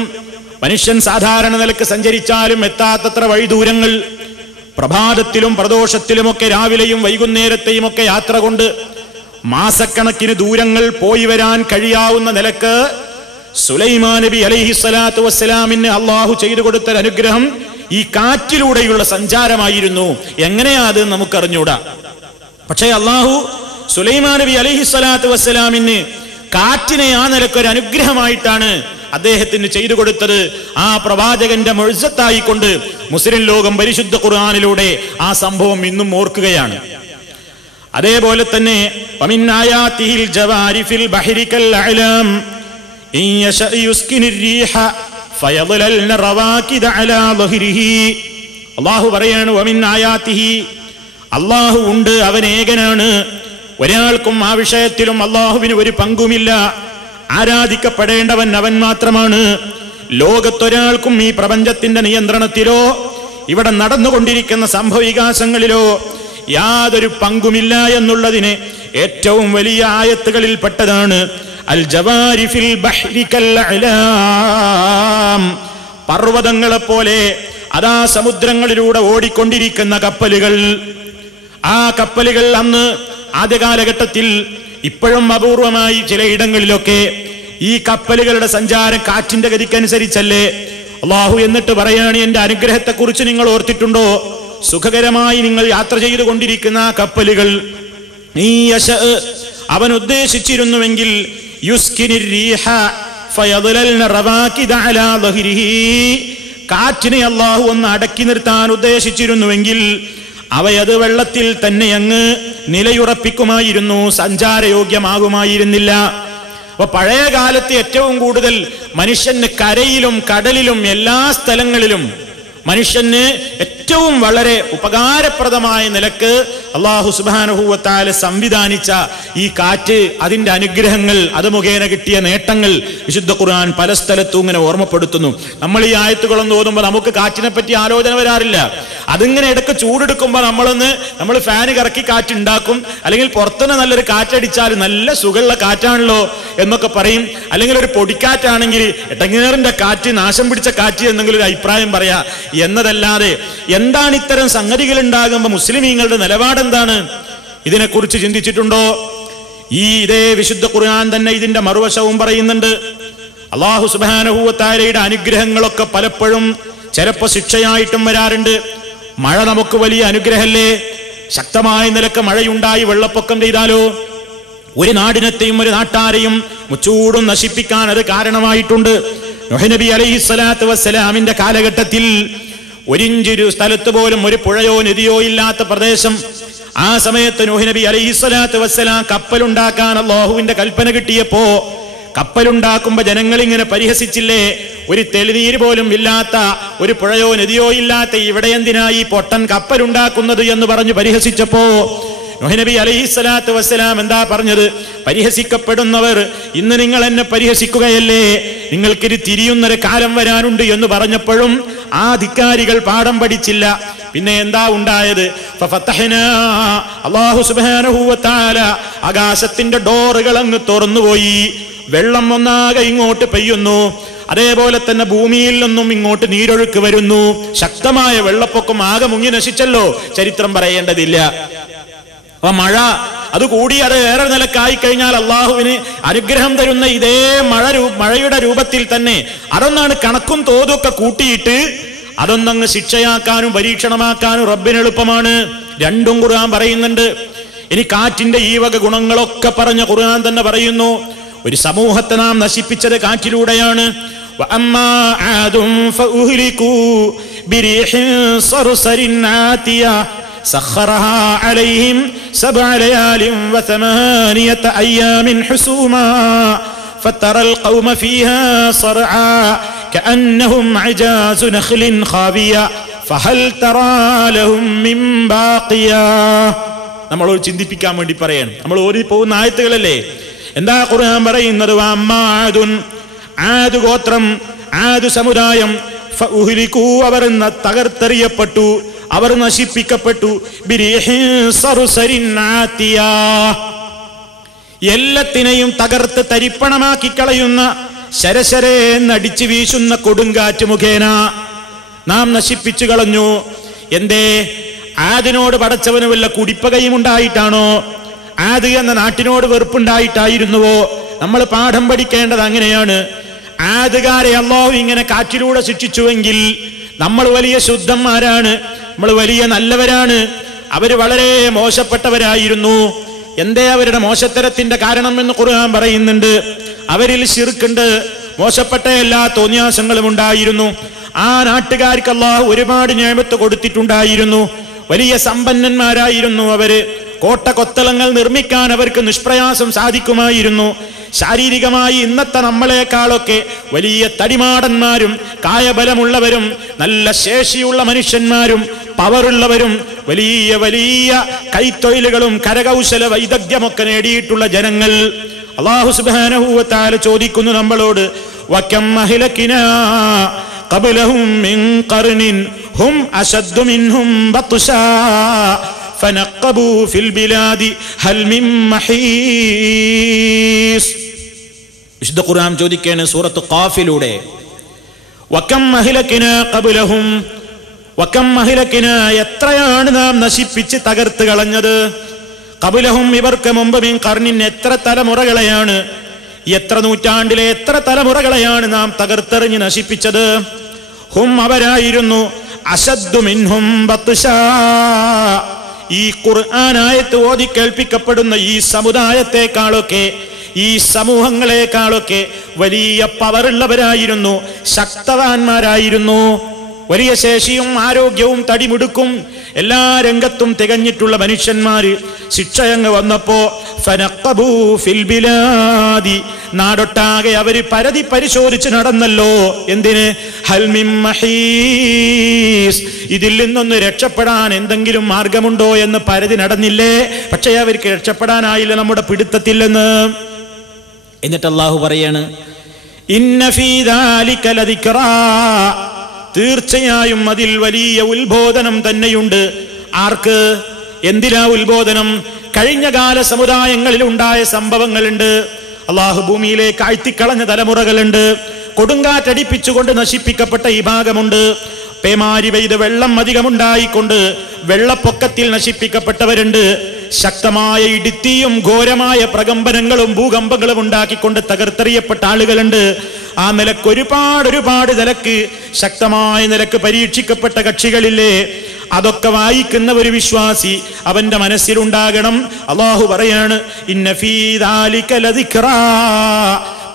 മനുഷ്യൻ സാധാരണ നിലക്ക് സഞ്ചരിച്ചാലും എത്താത്തത്ര വഴിദൂരങ്ങൾ പ്രഭാതത്തിലും പ്രദോഷത്തിലുമൊക്കെ രാവിലെയും വൈകുന്നേരത്തെയും ഒക്കെ യാത്ര കൊണ്ട് മാസക്കണക്കിന് ദൂരങ്ങൾ പോയി വരാൻ കഴിയാവുന്ന നിലക്ക് സുലൈമാൻ നബി അലൈഹിസ്സലാത്തു വസ്സലാമിന് അള്ളാഹു ചെയ്തു കൊടുത്ത അനുഗ്രഹം ഈ കാറ്റിലൂടെയുള്ള സഞ്ചാരമായിരുന്നു. എങ്ങനെയാ അത് നമുക്കറിഞ്ഞൂടാ. പക്ഷേ അള്ളാഹു സുലൈമാൻ നബി അലൈഹിസ്സലാത്തു വസ്സലാമിന് കാറ്റിനെ ആ നിലക്കൊരു അനുഗ്രഹമായിട്ടാണ് അദ്ദേഹത്തിന് ചെയ്തു കൊടുത്തത്. ആ പ്രവാചകന്റെ മുഅ്ജിസത്തായിക്കൊണ്ട് മുസ്ലിം ലോകം പരിശുദ്ധ ഖുർആനിലൂടെ ആ സംഭവം ഇന്നും ഓർക്കുകയാണ്. അതേപോലെ തന്നെ വമിൻ ആയാതിഹിൽ ജവാരിഫിൽ ബഹരി കൽ അഅലാം ഇൻ യശഅ യുസ്കിനിർ റീഹ ഫയളലന റവാകിദ അലാ ളഹ്രിഹി. അല്ലാഹു പറയാണ്, വമിൻ ആയാതിഹി, അല്ലാഹു ഉണ്ട്, അവൻ ഏകനാണ്, ഒരാൾക്കും ആ വിഷയത്തിലും അല്ലാഹുവിന് ഒരു പങ്കുമില്ല, ആരാധിക്കപ്പെടേണ്ടവൻ അവൻ മാത്രമാണ്. ലോകത്തൊരാൾക്കും ഈ പ്രപഞ്ചത്തിന്റെ നിയന്ത്രണത്തിലോ ഇവിടെ നടന്നുകൊണ്ടിരിക്കുന്ന സംഭവവികാസങ്ങളിലോ യാതൊരു പങ്കുമില്ല എന്നുള്ളതിന് ഏറ്റവും വലിയ ആയത്തുകളിൽപ്പെട്ടതാണ് അൽ ജവാരി ഫിൽ ബഹ്രി കൽ അലാം. പർവ്വതങ്ങളെപ്പോലെ അതാ സമുദ്രങ്ങളിലൂടെ ഓടിക്കൊണ്ടിരിക്കുന്ന കപ്പലുകൾ. ആ കപ്പലുകൾ അന്ന് ആദ്യകാലഘട്ടത്തിൽ, ഇപ്പോഴും അപൂർവമായി ചിലയിടങ്ങളിലൊക്കെ ഈ കപ്പലുകളുടെ സഞ്ചാരം കാറ്റിന്റെ ഗതിക്കനുസരിച്ചല്ലേ. അള്ളാഹു എന്നിട്ട് പറയാണ്, എന്റെ അനുഗ്രഹത്തെക്കുറിച്ച് നിങ്ങൾ ഓർത്തിട്ടുണ്ടോ? സുഖകരമായി നിങ്ങൾ യാത്ര ചെയ്തുകൊണ്ടിരിക്കുന്ന കപ്പലുകൾ, അവൻ ഉദ്ദേശിച്ചിരുന്നുവെങ്കിൽ കാറ്റിനെ അള്ളാഹു ഒന്ന് അടക്കി നിർത്താൻ ഉദ്ദേശിച്ചിരുന്നുവെങ്കിൽ അവയത് വെള്ളത്തിൽ തന്നെ അങ്ങ് നിലയുറപ്പിക്കുമായിരുന്നു, സഞ്ചാരയോഗ്യമാകുമായിരുന്നില്ല. അപ്പൊ പഴയ കാലത്ത് ഏറ്റവും കൂടുതൽ മനുഷ്യന് കരയിലും കടലിലും എല്ലാ സ്ഥലങ്ങളിലും മനുഷ്യന് ഏറ്റവും വളരെ ഉപകാരപ്രദമായ നിലക്ക് അല്ലാഹു സുബ്ഹാനഹു വ തആല സംവിധാനിച്ച ഈ കാറ്റ്, അതിന്റെ അനുഗ്രഹങ്ങൾ, അത് മുഖേന കിട്ടിയ നേട്ടങ്ങൾ വിശുദ്ധ ഖുർആൻ പല സ്ഥലത്തും ഇങ്ങനെ ഓർമ്മപ്പെടുത്തുന്നു. നമ്മൾ ഈ ആയത്തുകളൊന്നും ഓതുമ്പോൾ നമുക്ക് കാറ്റിനെ പറ്റി ആലോചന വരാറില്ല. അതിങ്ങനെ ഇടയ്ക്ക് ചൂടെടുക്കുമ്പോൾ നമ്മൾ ഫാന് കറക്കി കാറ്റുണ്ടാക്കും, അല്ലെങ്കിൽ പുറത്തുനിന്ന് നല്ലൊരു കാറ്റടിച്ചാൽ നല്ല സുഖമുള്ള കാറ്റാണല്ലോ എന്നൊക്കെ പറയും. അല്ലെങ്കിൽ ഒരു പൊടിക്കാറ്റാണെങ്കിൽ എട്ടങ്ങേറിന്റെ കാറ്റ്, നാശം പിടിച്ച കാറ്റ് എന്നെങ്കിലും ഒരു അഭിപ്രായം പറയാ എന്നതല്ലാതെ എന്താണ് ഇത്തരം സംഗതികൾ ഉണ്ടാകുമ്പോൾ മുസ്ലിമീങ്ങളുടെ നിലപാടെന്താണ്? ഇതിനെക്കുറിച്ച് ചിന്തിച്ചിട്ടുണ്ടോ? ഇതേ വിശുദ്ധ ഖുർആൻ തന്നെ ഇതിന്റെ മറുവശവും പറയുന്നുണ്ട്. അല്ലാഹു സുബ്ഹാനഹു വ തആലയുടെ അനുഗ്രഹങ്ങളൊക്കെ പലപ്പോഴും ചിലപ്പോൾ ശിക്ഷയായിട്ടും വരാറുണ്ട്. മഴ നമുക്ക് വലിയ അനുഗ്രഹമല്ലേ? ശക്തമായ നിലക്ക് മഴയുണ്ടായി വെള്ളപ്പൊക്കം ചെയ്താലോ ഒരു നാടിനത്തെയും ഒരു നാട്ടാരെയും മുച്ചൂടും നശിപ്പിക്കാൻ അത് കാരണമായിട്ടുണ്ട്. നൂഹ് നബി അലൈഹിസ്സലാത്തു വസ്സലാമിന്റെ കാലഘട്ടത്തിൽ ഒരിഞ്ചൊരു സ്ഥലത്ത് പോലും ഒരു പുഴയോ നദിയോ ഇല്ലാത്ത പ്രദേശം. ആ സമയത്ത് നൂഹ് നബി അലൈഹിസ്സലാത്തു വസ്സലാം കപ്പലുണ്ടാക്കാൻ അല്ലാഹുവിന്റെ കൽപ്പന കിട്ടിയപ്പോ, കപ്പലുണ്ടാക്കുമ്പോ ജനങ്ങൾ ഇങ്ങനെ പരിഹസിച്ചില്ലേ, ഒരു തെളിനീര് പോലും ഇല്ലാത്ത, ഒരു പുഴയോ നദിയോ ഇല്ലാത്ത ഇവിടെ എന്തിനായി പൊട്ടൻ കപ്പലുണ്ടാക്കുന്നത് എന്ന് പറഞ്ഞു പരിഹസിച്ചപ്പോ നൂഹ് നബി അലൈഹിസ്സലാത്തു വസ്സലാം എന്താ പറഞ്ഞത്? പരിഹസിക്കപ്പെടുന്നവർ ഇന്ന് നിങ്ങൾ എന്നെ പരിഹസിക്കുകയല്ലേ, നിങ്ങൾക്കൊരു തിരിയുന്നൊരു കാലം വരാനുണ്ട് എന്ന് പറഞ്ഞപ്പോഴും ആ ധിക്കാരികൾ പാഠം പഠിച്ചില്ല. പിന്നെ എന്താ ഉണ്ടായത്? അല്ലാഹു സുബ്ഹാനഹു വ തആല ആകാശത്തിന്റെ ഡോറുകൾ അങ്ങ് തുറന്നുപോയി. വെള്ളം ഒന്നാകെ ഇങ്ങോട്ട് പെയ്യുന്നു. അതേപോലെ തന്നെ ഭൂമിയിൽ നിന്നും ഇങ്ങോട്ട് നീരൊഴുക്ക് വരുന്നു. ശക്തമായ വെള്ളപ്പൊക്കം, ആകെ മുങ്ങി നശിച്ചല്ലോ, ചരിത്രം പറയേണ്ടതില്ല. അപ്പൊ മഴ അത് കൂടി അത് വേറെ നിലക്കായി കഴിഞ്ഞാൽ അള്ളാഹുവിന് അനുഗ്രഹം തരുന്ന ഇതേ മഴയുടെ രൂപത്തിൽ തന്നെ അതൊന്നാണ് കണക്കും തോതൊക്കെ കൂട്ടിയിട്ട് അതൊന്നങ്ങ് ശിക്ഷയാക്കാനും പരീക്ഷണമാക്കാനും റബ്ബിന് എളുപ്പമാണ്. രണ്ടും ഖുർആൻ പറയുന്നുണ്ട്. ഇനി കാറ്റിന്റെ ഈ വക ഗുണങ്ങളൊക്കെ പറഞ്ഞ ഖുർആൻ തന്നെ പറയുന്നു, ഒരു സമൂഹത്തെ നാം നശിപ്പിച്ചത് കാറ്റിലൂടെയാണ്. سخرها عليهم 7 ليال و8 أيام حسوما فترى القوم فيها صرعا كأنهم عجاز نخل خاوية فهل ترى لهم من باقية. നമ്മളോട് ചിന്തിപ്പിക്കാൻ വേണ്ടി പറയാണ്. നമ്മൾ ഓടി പോകുന്ന ആയത്തുകളല്ലേ. എന്താ ഖുർആൻ പറയുന്നത്? ആദ് ഗോത്രം, ആദ് സമുദായം, ഫഉഹ്ലികൂ, അവർ തകർത്തെറിയപ്പെട്ടു, അവർ നശിപ്പിക്കപ്പെട്ടു. എല്ലാത്തിനെയും തകർത്ത് തരിപ്പണമാക്കി കളയുന്ന, ശരശരേ നടിച്ചു വീശുന്ന കൊടുങ്കാറ്റ് മുഖേന നാം നശിപ്പിച്ചു കളഞ്ഞു. എന്തേ? ആദിനോട് പടച്ചവന് വല്ല കുടിപ്പകയും ഉണ്ടായിട്ടാണോ? ആദ് എന്ന നാട്ടിനോട് വെറുപ്പുണ്ടായിട്ടായിരുന്നുവോ? നമ്മൾ പാഠം പഠിക്കേണ്ടത് അങ്ങനെയാണ്. ആദുകാരെ അല്ലാഹു ഇങ്ങനെ കാറ്റിലൂടെ ശിക്ഷിച്ചുവെങ്കിൽ നമ്മൾ വലിയ ശുദ്ധന്മാരാണ്, നമ്മൾ വലിയ നല്ലവരാണ്. അവര് വളരെ മോശപ്പെട്ടവരായിരുന്നു. എന്തേ അവരുടെ മോശത്തരത്തിന്റെ കാരണം എന്ന് ഖുർആൻ പറയുന്നുണ്ട്. അവരിൽ ശിർക്കുണ്ട്, മോശപ്പെട്ട എല്ലാ തോന്നിയാസങ്ങളും ഉണ്ടായിരുന്നു. ആ നാട്ടുകാർക്ക് അല്ലാഹു ഒരുപാട് നിഅമത്ത് കൊടുത്തിട്ടുണ്ടായിരുന്നു. വലിയ സമ്പന്നന്മാരായിരുന്നു അവര്. കോട്ടകൊത്തളങ്ങൾ നിർമ്മിക്കാൻ അവർക്ക് നിഷ്പ്രയാസം സാധിക്കുമായിരുന്നു. ശാരീരികമായി ഇന്നത്തെ നമ്മളെക്കാളൊക്കെ വലിയ തടിമാടന്മാരും കായബലമുള്ളവരും നല്ല ശേഷിയുള്ള മനുഷ്യന്മാരും പവറുള്ളവരും വലിയ വലിയ കൈത്തൊഴിലുകളും കരകൗശല വൈദഗ്ധ്യമൊക്കെ നേടിയിട്ടുള്ള ജനങ്ങൾ. അല്ലാഹു സുബ്ഹാനഹു വ തആല ചോദിക്കുന്നു നമ്മളോട്, വകം അഹ്ലകിനാ ഖബ്ലഹും മിൻ ഖർനിൻ ഹും അശദ്ദു മിൻഹും ബത്ശാ ഫനഖബു ഫിൽ ബിലാദി ഹൽ മിൻ മഹീസ്. വിശുദ്ധ ഖുർആൻ ചോദിക്കുകയാണ് സൂറത്ത് ഖാഫിലൂടെ, വകം അഹ്ലകിനാ ഖബ്ലഹും, വകം അഹ്ലകിനാ, എത്രയാണ് നാം നശിപ്പിച്ച് തകർത്ത് കളഞ്ഞത്, ഖബ്ലഹും, ഇവർക്ക് മുമ്പ്, മിൻ ഖർനിൻ, എത്ര തലമുറകളെയാണ്, എത്ര നൂറ്റാണ്ടിലെ എത്ര തലമുറകളെയാണ് നാം തകർത്തെറിഞ്ഞ് നശിപ്പിച്ചത്. ഹും, അവരായിരുന്നു, അശദ്ദു മിൻഹും ബത്ശാ, ഈ ഖുർആൻ ആയത്ത് ഓതി കേൾപ്പിക്കപ്പെടുന്ന ഈ സമുദായത്തെക്കാളൊക്കെ, ഈ സമൂഹങ്ങളെക്കാളൊക്കെ വലിയ പവറുള്ളവരായിരുന്നു, ശക്തവാന്മാരായിരുന്നു, വലിയ ശേഷിയും ആരോഗ്യവും തടിമുടുക്കും എല്ലാ രംഗത്തും തികഞ്ഞിട്ടുള്ള മനുഷ്യന്മാര്. ശിക്ഷയങ്ങ് വന്നപ്പോ ഫനഖബു ഫിൽ ബിലാദി, നാടൊട്ടാകെ അവര് പരതി പരിശോധിച്ച് നടന്നല്ലോ. എന്തിന്? ഹൽ മിൻ മഹീസ്, ഇതിൽ നിന്നൊന്ന് രക്ഷപ്പെടാൻ എന്തെങ്കിലും മാർഗമുണ്ടോ എന്ന് പരതി നടന്നില്ലേ? പക്ഷേ അവർക്ക് രക്ഷപ്പെടാനായില്ല നമ്മുടെ പിടുത്തത്തില്ലെന്ന്. എന്നിട്ട് അല്ലാഹു പറയാണ്, ഇന്ന ഫീ ദാലിക ലദിക്റാ, തീർച്ചയായും അതിൽ വലിയ ഉത്ബോധനം തന്നെയുണ്ട്. ആർക്ക്? എന്തിനാ ഉത്ബോധനം? കഴിഞ്ഞ കാല സമുദായങ്ങളിൽ ഉണ്ടായ സംഭവങ്ങളുണ്ട്. അള്ളാഹു ഭൂമിയിലേക്ക് ആഴ്ത്തിക്കളഞ്ഞ തലമുറകളുണ്ട്. കൊടുങ്കാറ്റടിപ്പിച്ചുകൊണ്ട് നശിപ്പിക്കപ്പെട്ട ഈ ഭാഗമുണ്ട്. പേമാരി പെയ്ത് വെള്ളം അധികമുണ്ടായിക്കൊണ്ട് വെള്ളപ്പൊക്കത്തിൽ നശിപ്പിക്കപ്പെട്ടവരുണ്ട്. ശക്തമായ ഇടിത്തിയും ഘോരമായ പ്രകമ്പനങ്ങളും ഭൂകമ്പങ്ങളും ഉണ്ടാക്കിക്കൊണ്ട് തകർത്തെറിയപ്പെട്ട ആളുകളുണ്ട്. ആ നിലക്ക് ഒരുപാട് നിലക്ക് ശക്തമായ നിലക്ക് പരീക്ഷിക്കപ്പെട്ട കക്ഷികളില്ലേ? അതൊക്കെ വായിക്കുന്ന ഒരു വിശ്വാസി അവന്റെ മനസ്സിലുണ്ടാകണം. അല്ലാഹു പറയാണ്, ഇന്ന ഫീ ദാലിക ലദിക്റാ,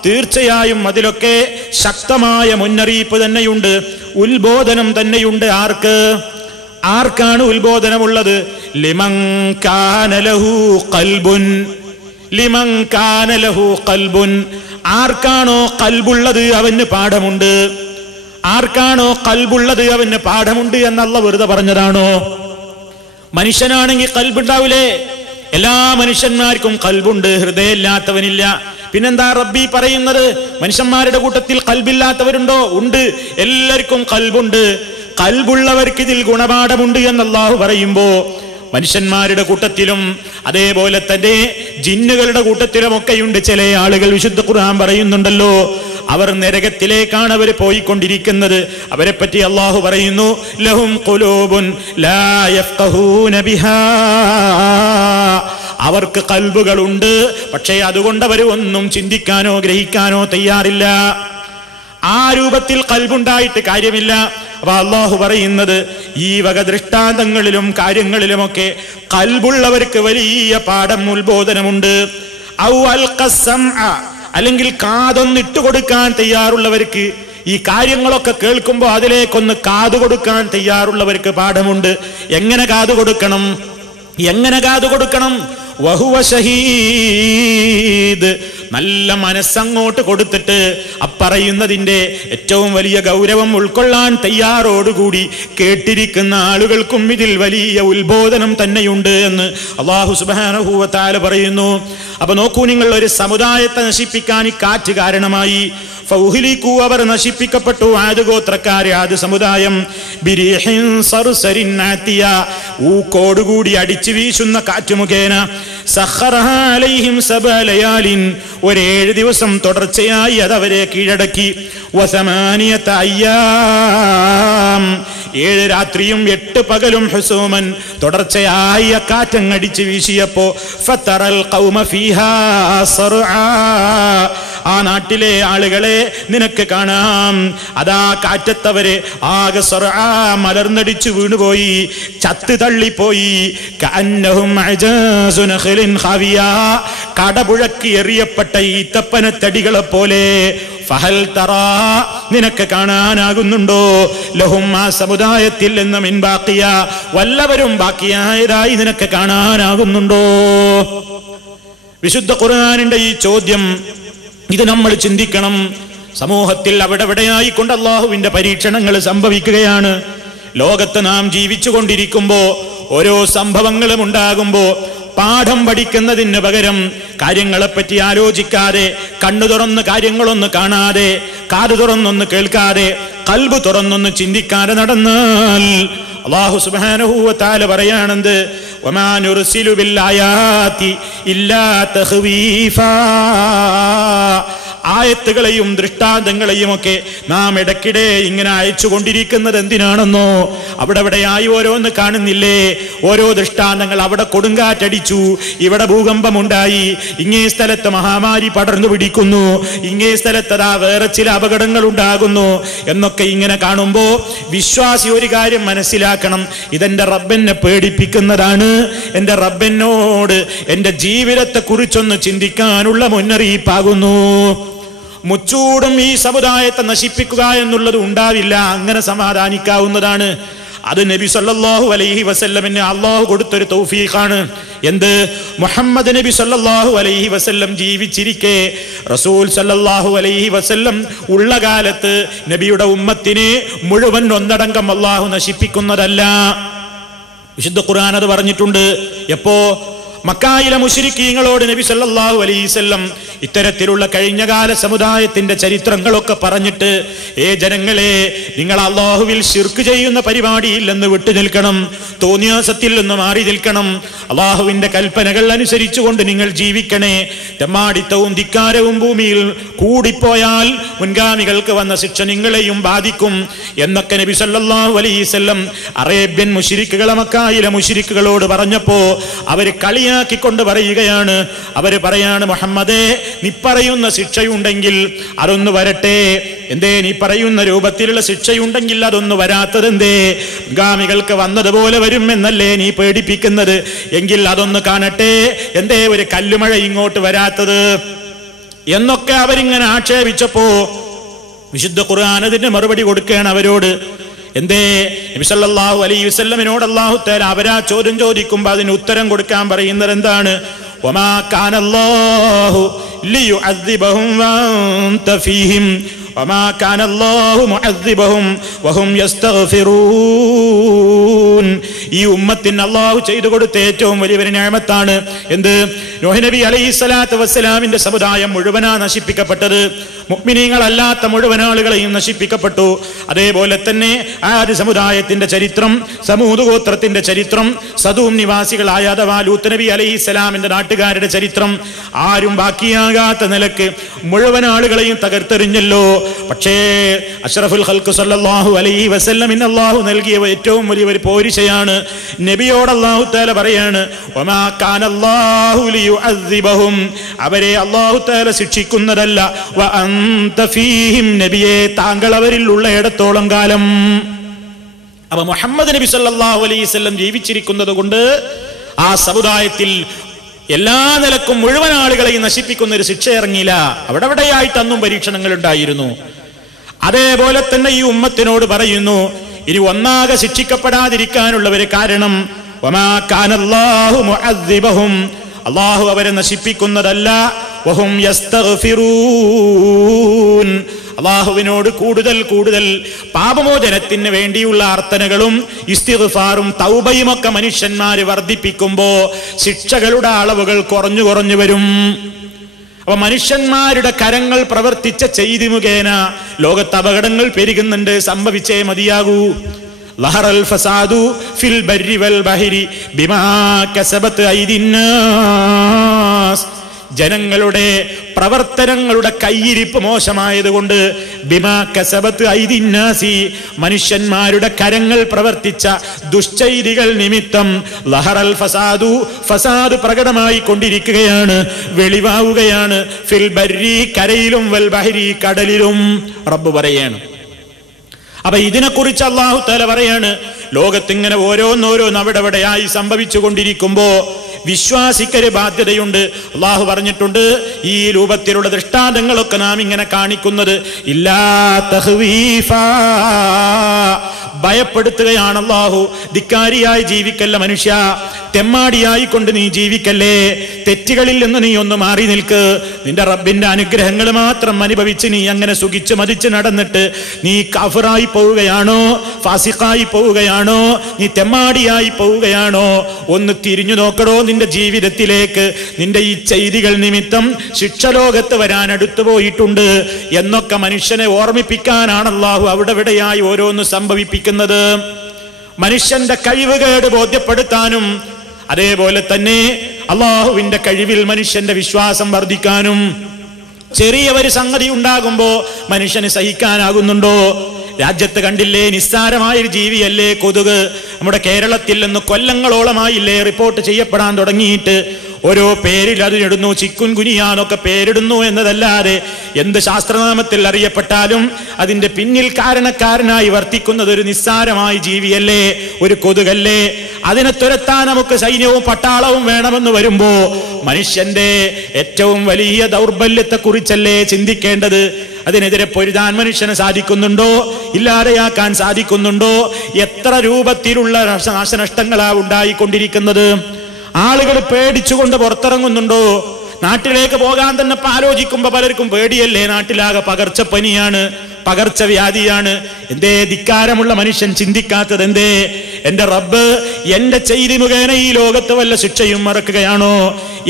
തീർച്ചയായും അതിലൊക്കെ ശക്തമായ മുന്നറിയിപ്പ് തന്നെയുണ്ട്, ഉത്ബോധനം തന്നെയുണ്ട്. ആർക്കാണ് ഉത്ബോധനമുള്ളത്? ലിമൻ കാന ലഹു ഖൽബുൻ, ലിമൻ കാന ലഹു ഖൽബുൻ, ആർക്കാണോ ഖൽബുള്ളത് അവന് പാഠമുണ്ട്. ആർക്കാണോ ഖൽബുള്ളത് അവന് പാഠമുണ്ട് എന്നല്ല വെറുതെ പറഞ്ഞതാണോ? മനുഷ്യനാണെങ്കിൽ ഖൽബുണ്ടാവില്ലേ? എല്ലാ മനുഷ്യന്മാർക്കും ഖൽബുണ്ട്, ഹൃദയമില്ലാത്തവനില്ല. പിന്നെന്താ റബ്ബി പറയുന്നത്? മനുഷ്യന്മാരുടെ കൂട്ടത്തിൽ ഖൽബില്ലാത്തവരുണ്ടോ? ഉണ്ട്, എല്ലാവർക്കും ഖൽബുണ്ട്. ഖൽബുള്ളവർക്ക് ഇതിൽ ഗുണപാഠമുണ്ട് എന്ന് അല്ലാഹു പറയുമ്പോ മനുഷ്യന്മാരുടെ കൂട്ടത്തിലും അതേപോലെ തന്നെ ജിന്നുകളുടെ കൂട്ടത്തിലുമൊക്കെയുണ്ട് ചില ആളുകൾ. വിശുദ്ധ ഖുർആൻ പറയുന്നുണ്ടല്ലോ, അവർ നരകത്തിലേക്കാണ് അവർ പോയിക്കൊണ്ടിരിക്കുന്നത്. അവരെ പറ്റി അല്ലാഹു പറയുന്നു, ലഹും ഖുലൂബുൻ ലാ യഫ്ഖഹൂന ബിഹാ, അവർക്ക് ഖൽബുകളുണ്ട്, പക്ഷേ അതുകൊണ്ട് അവർ ഒന്നും ചിന്തിക്കാനോ ഗ്രഹിക്കാനോ തയ്യാറില്ല. ആ രൂപത്തിൽ ഖൽബുണ്ടായിട്ട് കാര്യമില്ല. അപ്പൊ അല്ലാഹു പറയുന്നത്, ഈ വക ദൃഷ്ടാന്തങ്ങളിലും കാര്യങ്ങളിലുമൊക്കെ ഖൽബുള്ളവർക്ക് വലിയ പാഠം, ഉത്ബോധനമുണ്ട്. ഔ അൽഖസ്സംഅ, അല്ലെങ്കിൽ കാതൊന്നിട്ട് കൊടുക്കാൻ തയ്യാറുള്ളവർക്ക്, ഈ കാര്യങ്ങളൊക്കെ കേൾക്കുമ്പോൾ അതിലേക്കൊന്ന് കാതു കൊടുക്കാൻ തയ്യാറുള്ളവർക്ക് പാഠമുണ്ട്. എങ്ങനെ കാതു കൊടുക്കണം? വഹുവ ഷഹീദ്, നല്ല മനസ്സങ്ങോട്ട് കൊടുത്തിട്ട് അപ്പറയുന്നതിന്റെ ഏറ്റവും വലിയ ഗൗരവം ഉൾക്കൊള്ളാൻ തയ്യാറോടുകൂടി കേട്ടിരിക്കുന്ന ആളുകൾക്കും ഇതിൽ വലിയ ഉത്ബോധനം തന്നെയുണ്ട് എന്ന് അല്ലാഹു സുബ്ഹാനഹു വ തആല പറയുന്നു. അപ്പൊ നോക്കൂ നിങ്ങൾ, ഒരു സമുദായത്തെ നശിപ്പിക്കാൻ ഈ കാറ്റ് കാരണമായി. ഫൗഹിലിക്കു, അവർ നശിപ്പിക്കപ്പെട്ടു. ആദ് ഗോത്രക്കാരെ, ആദ് സമുദായം. ബിരീഹിൻ സർസരിൻ ആതിയ, ഊക്കോടുകൂടി അടിച്ചു വീശുന്ന കാറ്റ് മുഖേന. സഖറഹാ അലൈഹിം സബഅ ലയാലിൻ, ഒരു 7 ദിവസം തുടർച്ചയായി അതവരെ കീഴടക്കി. വസമാനിയത അയ്യാം, 7 രാത്രിയും 8 പകലും ഹുസൂമൻ തുടർച്ചയായി ആ കാറ്റങ്ങടിച്ച് വീശിയപ്പോ ഫതറൽ ഖൗമ ഫീഹാ സർആ, ആ നാട്ടിലെ ആളുകളെ നിനക്ക് കാണാം, അതാ കാറ്റത്തവരെ ആകെ സർആ മലർന്നടിച്ചു വീണുപോയി, ചത്ത് തള്ളിപ്പോയി. കഅന്നഹും അജാസു നഖ്ലിൻ ഖാവിയ, കടപുഴക്കി എറിയപ്പെട്ട ഈത്തപ്പനത്തടികളെ പോലെ. ഫഹൽ തറാ, നിനക്ക് കാണാനാകുന്നുണ്ടോ? ലഹും, ആ സമുദായത്തിൽ നിന്ന് മിൻ ബാഖിയ, വല്ലവരും ബാക്കിയായതായി നിനക്ക് കാണാനാകുന്നുണ്ടോ? വിശുദ്ധ ഖുർആനിന്റെ ഈ ചോദ്യം, ഇത് നമ്മൾ ചിന്തിക്കണം. സമൂഹത്തിൽ അവിടെവിടെയായിക്കൊണ്ട് അല്ലാഹുവിന്റെ പരീക്ഷണങ്ങൾ സംഭവിക്കുകയാണ്. ലോകത്ത് നാം ജീവിച്ചു കൊണ്ടിരിക്കുമ്പോ ഓരോ സംഭവങ്ങളും ഉണ്ടാകുമ്പോ പാഠം പഠിക്കുന്നതിന് പകരം കാര്യങ്ങളെപ്പറ്റി ആലോചിക്കാതെ, കണ്ണു തുറന്ന് കാര്യങ്ങളൊന്ന് കാണാതെ, കാതു തുറന്നൊന്ന് കേൾക്കാതെ, ഖൽബ് തുറന്നൊന്ന് ചിന്തിക്കാതെ നടന്നാൽ അല്ലാഹു സുബ്ഹാനഹു വ തആല പറയാണെന്ത് വമാ നുർസിലു ബിൽ ആയാതി ഇല്ലാ തഖ്വീഫാ ആയത്തുകളെയും ദൃഷ്ടാന്തങ്ങളെയും ഒക്കെ നാം ഇടയ്ക്കിടെ ഇങ്ങനെ അയച്ചുകൊണ്ടിരിക്കുന്നത് എന്തിനാണെന്നോ അവിടെയായി ഓരോന്ന് കാണുന്നില്ലേ ഓരോ ദൃഷ്ടാന്തങ്ങൾ അവിടെ കൊടുങ്കാറ്റടിച്ചു ഇവിടെ ഭൂകമ്പമുണ്ടായി ഇങ്ങേ സ്ഥലത്ത് മഹാമാരി പടർന്നു പിടിക്കുന്നു ഇങ്ങേ സ്ഥലത്ത് വേറെ ചില അപകടങ്ങൾ ഉണ്ടാകുന്നു എന്നൊക്കെ ഇങ്ങനെ കാണുമ്പോ വിശ്വാസി ഒരു കാര്യം മനസ്സിലാക്കണം ഇതെന്റെ റബ്ബെന്നെ പേടിപ്പിക്കുന്നതാണ് എന്റെ റബ്ബെന്നോട് എന്റെ ജീവിതത്തെ കുറിച്ചൊന്ന് ചിന്തിക്കാനുള്ള മുന്നറിയിപ്പാകുന്നു മുച്ചൂടും ഈ സമുദായത്തെ നശിപ്പിക്കുക എന്നുള്ളത് ഉണ്ടാവില്ല അങ്ങനെ സമാധാനിക്കാവുന്നതാണ് അത് നബി സല്ലല്ലാഹു അലൈഹി വസല്ലമിന് അല്ലാഹു കൊടുത്തൊരു തൗഫീഖാണ് എന്ത് മുഹമ്മദ് നബി സല്ലല്ലാഹു അലൈഹി വസല്ലം ജീവിച്ചിരിക്കെ റസൂൽ സല്ലല്ലാഹു അലൈഹി വസല്ലം ഉള്ള കാലത്ത് നബിയുടെ ഉമ്മത്തിനെ മുഴുവൻ ഒന്നടങ്കം അല്ലാഹു നശിപ്പിക്കുന്നതല്ല വിശുദ്ധ ഖുർആൻ അത് പറഞ്ഞിട്ടുണ്ട് എപ്പോ മക്കായിലെ മുശ്രിക്കീങ്ങളോട് നബി സല്ലല്ലാഹു അലൈഹി വസല്ലം ഇത്തരത്തിലുള്ള കഴിഞ്ഞകാല സമുദായത്തിന്റെ ചരിത്രങ്ങളൊക്കെ പറഞ്ഞിട്ട് ജനങ്ങളെ നിങ്ങൾ അല്ലാഹുവിൽ ശിർക്ക് ചെയ്യുന്ന പരിപാടിയില്ലെന്ന് വിട്ടു നിൽക്കണം തോന്നിയാസത്തിൽ നിന്ന് മാറി നിൽക്കണം അല്ലാഹുവിന്റെ കൽപ്പനകൾ അനുസരിച്ചുകൊണ്ട് നിങ്ങൾ ജീവിക്കണേ തെമ്മാടിത്തവും ധിക്കാരവും ഭൂമിയിൽ കൂടിപ്പോയാൽ മുൻഗാമികൾക്ക് വന്ന ശിക്ഷ നിങ്ങളെയും ബാധിക്കും എന്നൊക്കെ നബി സല്ലല്ലാഹു അലൈഹി വസല്ലം അറേബ്യൻ മുശ്രിക്കുകളെ മക്കായിലെ മുശ്രിക്കുകളോട് പറഞ്ഞപ്പോ അവര് കളിയാക്കിക്കൊണ്ട് പറയുകയാണ് അവര് പറയാണ് മുഹമ്മദേ നീ പറയുന്ന ശിക്ഷയുണ്ടെങ്കിൽ അതൊന്ന് വരട്ടെ എന്തേ നീ പറയുന്ന രൂപത്തിലുള്ള ശിക്ഷയുണ്ടെങ്കിൽ അതൊന്ന് വരാത്തതെന്തേ ഗാമികൾക്ക് വന്നതുപോലെ വരും എന്നല്ലേ നീ പേടിപ്പിക്കുന്നത് എങ്കിൽ അതൊന്ന് കാണട്ടെ എന്തേ ഒരു കല്ലുമഴ ഇങ്ങോട്ട് വരാത്തത് എന്നൊക്കെ അവരിങ്ങനെ ആക്ഷേപിച്ചപ്പോ വിശുദ്ധ ഖുർആൻ അതിന് മറുപടി കൊടുക്കുകയാണ് അവരോട് എന്തേ നബി സല്ലല്ലാഹു അലൈഹി വസല്ലമിനോട് അല്ലാഹു തആല അവരാ ചോദ്യം ചോദിക്കുമ്പോൾ അതിന് ഉത്തരം കൊടുക്കാൻ പറയുന്നത് എന്താണ് വമാ കാനല്ലാഹു ലിയുഅദ്ദിബഹും വഅൻത ഫീഹിം വമാ കാനല്ലാഹു മുഅദ്ദിബഹും വഹും യസ്തഗ്ഫിറൂൻ ഈ ഉമ്മത്തിന് അല്ലാഹു ചെയ്തു കൊടുത്ത ഏറ്റവും വലിയൊരു നിഅമത്താണ് എന്ത് നൂഹ് നബി അലൈഹിസ്സലാത്തു വസ്സലാമിന്റെ സമുദായം മുഴുവനാ നശിപ്പിക്കപ്പെട്ടത് മുഅ്മിനീങ്ങളല്ലാത്ത മുഴുവൻ ആളുകളെയും നശിപ്പിക്കപ്പെട്ടു അതേപോലെ തന്നെ ആദ് സമുദായത്തിന്റെ ചരിത്രം സമൂദ് ഗോത്രത്തിന്റെ ചരിത്രം സദൂം നിവാസികളായ അഥവാ ലൂത്ത് നബി അലൈഹിസ്സലാമിന്റെ നാട്ടുകാരുടെ ചരിത്രം ആരും ബാക്കിയാകാത്ത നിലക്ക് മുഴുവൻ ആളുകളെയും തകർത്തെറിഞ്ഞല്ലോ പക്ഷേ അഷ്റഫുൽ ഖൽഖ് സല്ലല്ലാഹു അലൈഹി വസല്ലമിന് അല്ലാഹു നൽകിയ ഏറ്റവും വലിയൊരു പോരിശയാണ് നബിയോട് അല്ലാഹു തആല പറയാണ് വമാ കാനല്ലാഹു ലിയുഅദ്ദിബഹും അവരെ അല്ലാഹു തആല ശിക്ഷിക്കുന്നതല്ല വഅൻത ഫീഹിം നബിയെ താങ്കൾ അവരിൽ ഉള്ള ഇടത്തോളം കാലം അപ്പൊ മുഹമ്മദ് നബി സല്ലല്ലാഹു അലൈഹി വസല്ലം ജീവിച്ചിരിക്കുന്നത് കൊണ്ട് ആ സമുദായത്തിൽ എല്ലാ നിലക്കും മുഴുവൻ ആളുകളെയും നശിപ്പിക്കുന്ന ഒരു ശിക്ഷ ഇറങ്ങിയില്ല അവിടെയായിട്ട് അന്നും പരീക്ഷണങ്ങൾ ഉണ്ടായിരുന്നു അതേപോലെ തന്നെ ഈ ഉമ്മത്തിനോട് പറയുന്നു ഇനി ഒന്നാകെ ശിക്ഷിക്കപ്പെടാതിരിക്കാനുള്ള ഒരു കാരണം വമാ കാനല്ലാഹു മുഅദ്ദിബഹും അല്ലാഹു അവരെ നശിപ്പിക്കുന്നതല്ല വഹും യസ്തഗ്ഫിറൂൻ അല്ലാഹുവിനോട് കൂടുതൽ കൂടുതൽ പാപമോചനത്തിന് വേണ്ടിയുള്ള അർത്ഥനകളും ഇസ്തിഗ്ഫാറും തൗബയുമൊക്കെ മനുഷ്യന്മാര് വർദ്ധിപ്പിക്കുമ്പോ ശിക്ഷകളുടെ അളവുകൾ കുറഞ്ഞു കുറഞ്ഞു വരും അപ്പൊ മനുഷ്യന്മാരുടെ കരങ്ങൾ പ്രവർത്തിച്ച ചെയ്തി മുഖേന ലോകത്ത് അപകടങ്ങൾ പെരുകുന്നുണ്ട് സംഭവിച്ചേ മതിയാകൂ ലഹറൽ ഫസാദു ഫിൽ ബർരി വൽ ബഹരി ബിമാ കസബത് ഐദിന്നാസ് ജനങ്ങളുടെ പ്രവർത്തനങ്ങളുടെ കയ്യിരിപ്പ് മോശമായതുകൊണ്ട് ബിമാ കസബത് ഐദിന്നാസി മനുഷ്യന്മാരുടെ കരങ്ങൾ പ്രവർത്തിച്ച ദുശ്ചൈതികൾ നിമിത്തം ലഹറൽ ഫസാദു ഫസാദ് പ്രകടമായി കൊണ്ടിരിക്കുകയാണ് വെളിവാവുകയാണ് ഫിൽ ബർരി കരയിലും വൽ ബഹരി കടലിലും റബ്ബ് പറയാണ് അപ്പൊ ഇതിനെക്കുറിച്ച് അല്ലാഹു തആല പറയാണ് ലോകത്തിങ്ങനെ ഓരോന്നോരോന്ന് അവിടെയായി സംഭവിച്ചു കൊണ്ടിരിക്കുമ്പോ വിശ്വാസിക്കൊരു ബാധ്യതയുണ്ട് അല്ലാഹു പറഞ്ഞിട്ടുണ്ട് ഈ രൂപത്തിലുള്ള ദൃഷ്ടാന്തങ്ങളൊക്കെ നാം ഇങ്ങനെ കാണിക്കുന്നത് ഇല്ലാ തഖ്വീഫാ ഭയപ്പെടുത്തുകയാണ് അല്ലാഹു ധിക്കാരിയായി ജീവിക്കല്ല മനുഷ്യ തെമ്മാടിയായി കൊണ്ട് നീ ജീവിക്കല്ലേ തെറ്റുകളിൽ നിന്ന് നീ ഒന്ന് മാറി നിൽക്ക്. നിന്റെ റബ്ബിന്റെ അനുഗ്രഹങ്ങൾ മാത്രം അനുഭവിച്ച് നീ അങ്ങനെ സുഖിച്ച് മതിച്ച് നടന്നിട്ട് നീ കാഫിറായി പോവുകയാണോ, ഫാസിഖായി പോവുകയാണോ, നീ തെമ്മാടിയായി പോവുകയാണോ? ഒന്ന് തിരിഞ്ഞു നോക്കടോ നിന്റെ ജീവിതത്തിലേക്ക്. നിന്റെ ഈ ചെയ്തികൾ നിമിത്തം ശിക്ഷലോകത്ത് വരാൻ അടുത്തു പോയിട്ടുണ്ട് എന്നൊക്കെ മനുഷ്യനെ ഓർമ്മിപ്പിക്കാനാണ് അല്ലാഹു അവിടെ ഇവിടെയായി ഓരോന്ന് സംഭവിപ്പിക്കുന്നത്. മനുഷ്യന്റെ കഴിവുകേട് ബോധ്യപ്പെടുത്താനും അതേപോലെ തന്നെ അള്ളാഹുവിന്റെ കഴിവിൽ മനുഷ്യന്റെ വിശ്വാസം വർദ്ധിക്കാനും. ചെറിയ ഒരു സംഗതി ഉണ്ടാകുമ്പോ മനുഷ്യന് സഹിക്കാനാകുന്നുണ്ടോ? രാജ്യത്ത് കണ്ടില്ലേ, നിസ്സാരമായൊരു ജീവിയല്ലേ കൊതുക്. നമ്മുടെ കേരളത്തിൽ നിന്ന് കൊല്ലങ്ങളോളമായില്ലേ റിപ്പോർട്ട് ചെയ്യപ്പെടാൻ തുടങ്ങിയിട്ട്. ഓരോ പേരിൽ അതിനിടുന്നു, ചിക്കുൻ ഗുനിയാന്നൊക്കെ പേരിടുന്നു എന്നതല്ലാതെ എന്ത് ശാസ്ത്രനാമത്തിൽ അറിയപ്പെട്ടാലും അതിന്റെ പിന്നിൽ കാരണക്കാരനായി വർത്തിക്കുന്നത് ഒരു നിസ്സാരമായ ജീവിയല്ലേ, ഒരു കൊതുകല്ലേ. അതിനെ തുരത്താൻ നമുക്ക് സൈന്യവും പട്ടാളവും വേണമെന്ന് വരുമ്പോ മനുഷ്യന്റെ ഏറ്റവും വലിയ ദൗർബല്യത്തെക്കുറിച്ചല്ലേ ചിന്തിക്കേണ്ടത്. അതിനെതിരെ പൊരുതാൻ മനുഷ്യന് സാധിക്കുന്നുണ്ടോ? ഇല്ലാതെയാക്കാൻ സാധിക്കുന്നുണ്ടോ? എത്ര രൂപത്തിലുള്ള നാശനഷ്ടങ്ങളാ ഉണ്ടായിക്കൊണ്ടിരിക്കുന്നത്. ആളുകൾ പേടിച്ചുകൊണ്ട് പുറത്തിറങ്ങുന്നുണ്ടോ? നാട്ടിലേക്ക് പോകാൻ തന്നെ ആലോചിക്കുമ്പോ പലർക്കും പേടിയല്ലേ. നാട്ടിലാകെ പകർച്ചപ്പനിയാണ്, പകർച്ചവ്യാധിയാണ്. എന്തേ ധിക്കാരമുള്ള മനുഷ്യൻ ചിന്തിക്കാത്തത്? എന്തേ? എന്റെ റബ്ബ് എന്റെ ചെയ്തി മുഖേന ഈ ലോകത്ത് വല്ല ശിക്ഷയും മറക്കുകയാണോ?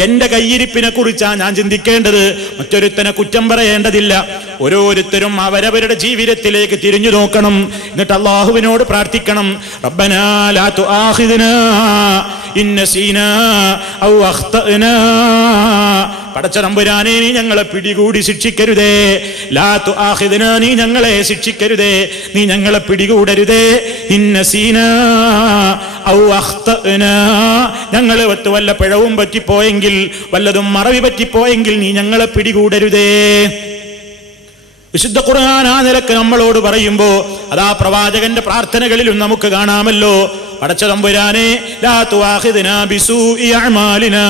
എന്റെ കയ്യിരിപ്പിനെ കുറിച്ചാ ഞാൻ ചിന്തിക്കേണ്ടത്, മറ്റൊരുത്തനെ കുറ്റം പറയേണ്ടതില്ല. ഓരോരുത്തരും അവരവരുടെ ജീവിതത്തിലേക്ക് തിരിഞ്ഞു നോക്കണം. എന്നിട്ട് അള്ളാഹുവിനോട് പ്രാർത്ഥിക്കണം, റബ്ബനാ ലാ തുആഖിദ്നാ ഇൻ നസീനാ ഔ അഖ്തഅനാ. പടച്ച തമ്പുരാനെ, നീ ഞങ്ങളെ പിടികൂടി ശിക്ഷിക്കരുതേ. ലാ തുആഖിദ്നാ, നീ ഞങ്ങളെ ശിക്ഷിക്കരുതേ, നീ ഞങ്ങളെ പിടികൂടരുതേ. ഇൻ നസീനാ ഔ അഖ്തഅനാ, ഞങ്ങൾ വല്ല പിഴവും പറ്റിപ്പോയെങ്കിൽ, വല്ലതും മറവി പറ്റിപ്പോയെങ്കിൽ നീ ഞങ്ങളെ പിടികൂടരുതേ. വിശുദ്ധ ഖുർആൻ ആ നിലക്ക് നമ്മളോട് പറയുമ്പോ അതാ പ്രവാചകന്റെ പ്രാർത്ഥനകളിലും നമുക്ക് കാണാമല്ലോ. പടച്ച തമ്പുരാനെ, ലാ തുആഖിദ്നാ ബിസൂഇ അഅമാലിനാ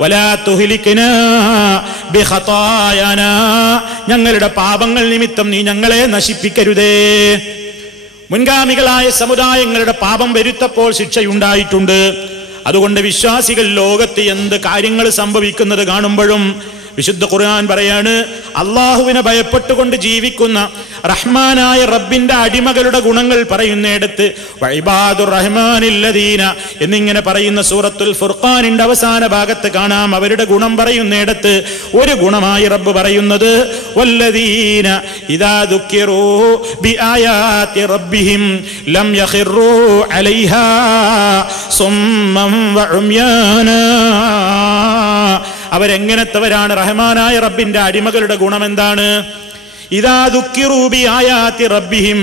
വലാ തുഹ്ലിക്നാ ബിഖതായാനാ, ഞങ്ങളുടെ പാപങ്ങൾ നിമിത്തം നീ ഞങ്ങളെ നശിപ്പിക്കരുതേ. മുൻഗാമികളായ സമുദായങ്ങളുടെ പാപം വരുത്തപ്പോൾ ശിക്ഷയുണ്ടായിട്ടുണ്ട്. അതുകൊണ്ട് വിശ്വാസികൾ ലോകത്ത് എന്ത് കാര്യങ്ങൾ സംഭവിക്കുന്നത് കാണുമ്പോഴും വിശുദ്ധ ഖുർആൻ പറയാണ്, അള്ളാഹുവിനെ ഭയപ്പെട്ടുകൊണ്ട് ജീവിക്കുന്ന റഹ്മാനായ റബ്ബിന്റെ അടിമകളുടെ ഗുണങ്ങൾ പറയുന്നിടത്ത് വഇബാദുർ റഹ്മാനില്ലദീന എന്നിങ്ങനെ പറയുന്ന സൂറത്തുൽ ഫുർഖാനിന്റെ അവസാന ഭാഗത്ത് കാണാം. അവരുടെ ഗുണം പറയുന്നിടത്ത് ഒരു ഗുണമായി റബ്ബ് പറയുന്നത് വല്ലദീന ഇദാ ദുക്കിറൂ ബിആയാതി റബ്ബിഹിം ലം യഖിറൂ അലൈഹാ സുമ്മൻ വഉംയാനാ. അവരെങ്ങനത്തവരാണ്? റഹ്മാനായ റബ്ബിന്റെ അടിമകളുടെ ഗുണം എന്താണ്? ഇദാ ദുക്കിറൂ ബിആയാതി റബ്ബിഹിം,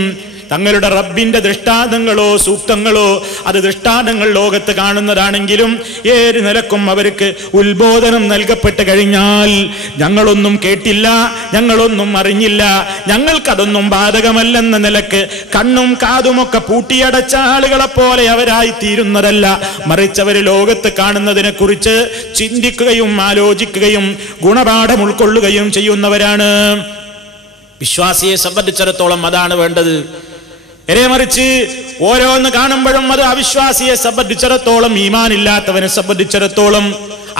തങ്ങളുടെ റബ്ബിന്റെ ദൃഷ്ടാന്തങ്ങളോ സൂക്തങ്ങളോ, അത് ദൃഷ്ടാന്തങ്ങൾ ലോകത്ത് കാണുന്നതാണെങ്കിലും ഏത് നിലക്കും അവർക്ക് ഉത്ബോധനം നൽകപ്പെട്ട് കഴിഞ്ഞാൽ ഞങ്ങളൊന്നും കേട്ടില്ല, ഞങ്ങളൊന്നും അറിഞ്ഞില്ല, ഞങ്ങൾക്കതൊന്നും ബാധകമല്ലെന്ന നിലക്ക് കണ്ണും കാതുമൊക്കെ പൂട്ടിയടച്ച ആളുകളെ പോലെ അവരായി തീരുന്നതല്ല. മറിച്ച് അവർ ലോകത്ത് കാണുന്നതിനെ കുറിച്ച് ചിന്തിക്കുകയും ആലോചിക്കുകയും ഗുണപാഠം ഉൾക്കൊള്ളുകയും ചെയ്യുന്നവരാണ്. വിശ്വാസിയെ സംബന്ധിച്ചിടത്തോളം അതാണ് വേണ്ടത്. മറിച്ച് ഓരോന്ന് കാണുമ്പോഴും അത് അവിശ്വാസിയെ സംബന്ധിച്ചിടത്തോളം, ഈമാനില്ലാത്തവനെ സംബന്ധിച്ചിടത്തോളം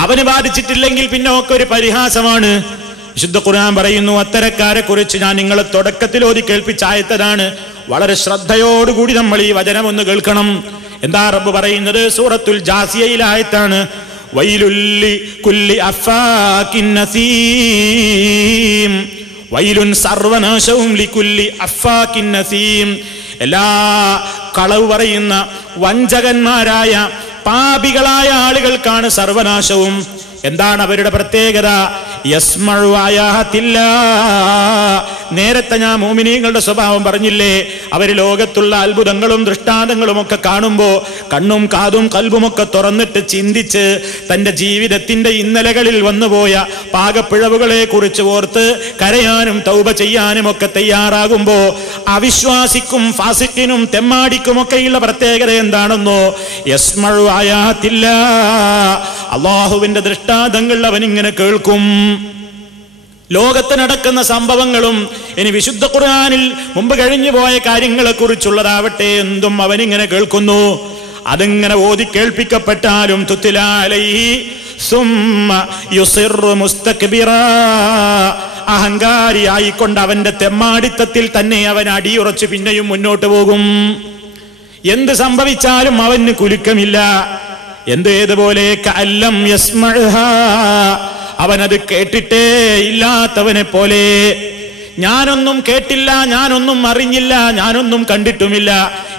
അവന് ബാധിച്ചിട്ടില്ലെങ്കിൽ പിന്നെ ഒക്കെ ഒരു പരിഹാസമാണ്. വിശുദ്ധ ഖുർആൻ പറയുന്നു, അത്തരക്കാരെ കുറിച്ച് ഞാൻ നിങ്ങളെ തുടക്കത്തിൽ ഓതി കേൾപ്പിച്ചായത്തതാണ്. വളരെ ശ്രദ്ധയോടുകൂടി നമ്മൾ ഈ വചനം ഒന്ന് കേൾക്കണം. എന്താ റബ്ബ് പറയുന്നത്? സൂറത്തുൽ ജാസിയയിലെ ആയത്താണ്. വൈലുല്ലി കുല്ലി അഫാകിൻ നസീം, വൈലുൻ സർവനാശവും ലികുല്ലി അഫാകിൻ നസീം. എല്ലാ കളവ് പറയുന്ന വഞ്ചകന്മാരായ പാപികളായ ആളുകൾക്കാണ് സർവനാശവും. എന്താണ് അവരുടെ പ്രത്യേകത? യസ്മഉ ആയാതില്ലാ. നേരത്തെ ഞാൻ മുഅ്മിനീങ്ങളുടെ സ്വഭാവം പറഞ്ഞില്ലേ? അവർ ലോകത്തുള്ള അത്ഭുതങ്ങളും ദൃഷ്ടാന്തങ്ങളും ഒക്കെ കാണുമ്പോൾ കണ്ണും കാതും കൽബുമൊക്കെ തുറന്നിട്ട് ചിന്തിച്ച് തന്റെ ജീവിതത്തിന്റെ ഇന്നലകളിൽ വന്നുപോയ പാകപ്പിഴവുകളെ കുറിച്ച് ഓർത്ത് കരയാനും തൗബ ചെയ്യാനും ഒക്കെ തയ്യാറാകുമ്പോ അവിശ്വാസിക്കും ഫാസിക്കിനും തെമ്മാടിക്കുമൊക്കെയുള്ള പ്രത്യേകത എന്താണെന്നോ? യസ്മഉ ആയാതില്ലാ, അല്ലാഹുവിന്റെ ദൃഷ്ടാന്തങ്ങൾ അവനിങ്ങനെ കേൾക്കും. ലോകത്ത് നടക്കുന്ന സംഭവങ്ങളും ഇനി വിശുദ്ധ ഖുർആനിൽ മുമ്പ് കഴിഞ്ഞു പോയ കാര്യങ്ങളെ കുറിച്ചുള്ളതാവട്ടെ എന്തും അവനിങ്ങനെ കേൾക്കുന്നു. അതിങ്ങനെ ഓതി കേൾപ്പിക്കപ്പെട്ടാലും തുത്ലാ അലൈഹി സുമ്മ യുസിറു മുസ്തക്ബിറാ, അഹങ്കാരിയായിക്കൊണ്ട് അവന്റെ തെമ്മാടിത്തത്തിൽ തന്നെ അവൻ അടിയുറച്ച് പിന്നെയും മുന്നോട്ട് പോകും. എന്ത് സംഭവിച്ചാലും അവന് കുലുക്കമില്ല. ഏതുപോലെ കഅല്ലം യസ്മഅഹാ, അവനത് കേട്ടിട്ടേ ഇല്ലാത്തവനെ പോലെ. ഞാനൊന്നും കേട്ടില്ല, ഞാനൊന്നും അറിഞ്ഞില്ല, ഞാനൊന്നും കണ്ടിട്ടുമില്ല,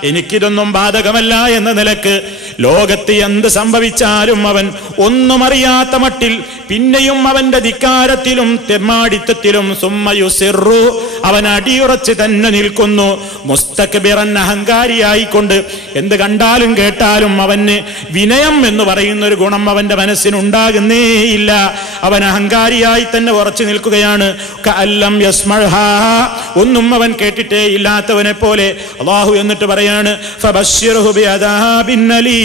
എനിക്കിതൊന്നും ബാധകമല്ല എന്ന നിലക്ക് ലോകത്ത് എന്ത് സംഭവിച്ചാലും അവൻ ഒന്നും അറിയാത്ത മട്ടിൽ പിന്നെയും അവന്റെ ധിക്കാരത്തിലും തെമ്മാടിത്തത്തിലും സുമ്മ യുസിറു, അവൻ അടിയുറച്ച് തന്നെ നിൽക്കുന്നു. മുസ്തക്ബിറൻ, അഹങ്കാരിയായിക്കൊണ്ട് എന്ത് കണ്ടാലും കേട്ടാലും അവന് വിനയം എന്ന് പറയുന്ന ഒരു ഗുണം അവന്റെ മനസ്സിനുണ്ടാകുന്നേയില്ല. അവൻ അഹങ്കാരിയായി തന്നെ ഉറച്ചു നിൽക്കുകയാണ്. കഅല്ലം യസ്മഅഹാ, ഒന്നും അവൻ കേട്ടിട്ടേ ഇല്ലാത്തവനെ പോലെ. അല്ലാഹു എന്നിട്ട് പറയാണ് ഫബശ്ശിർഹു ബിഅദാബിൻ അലീം,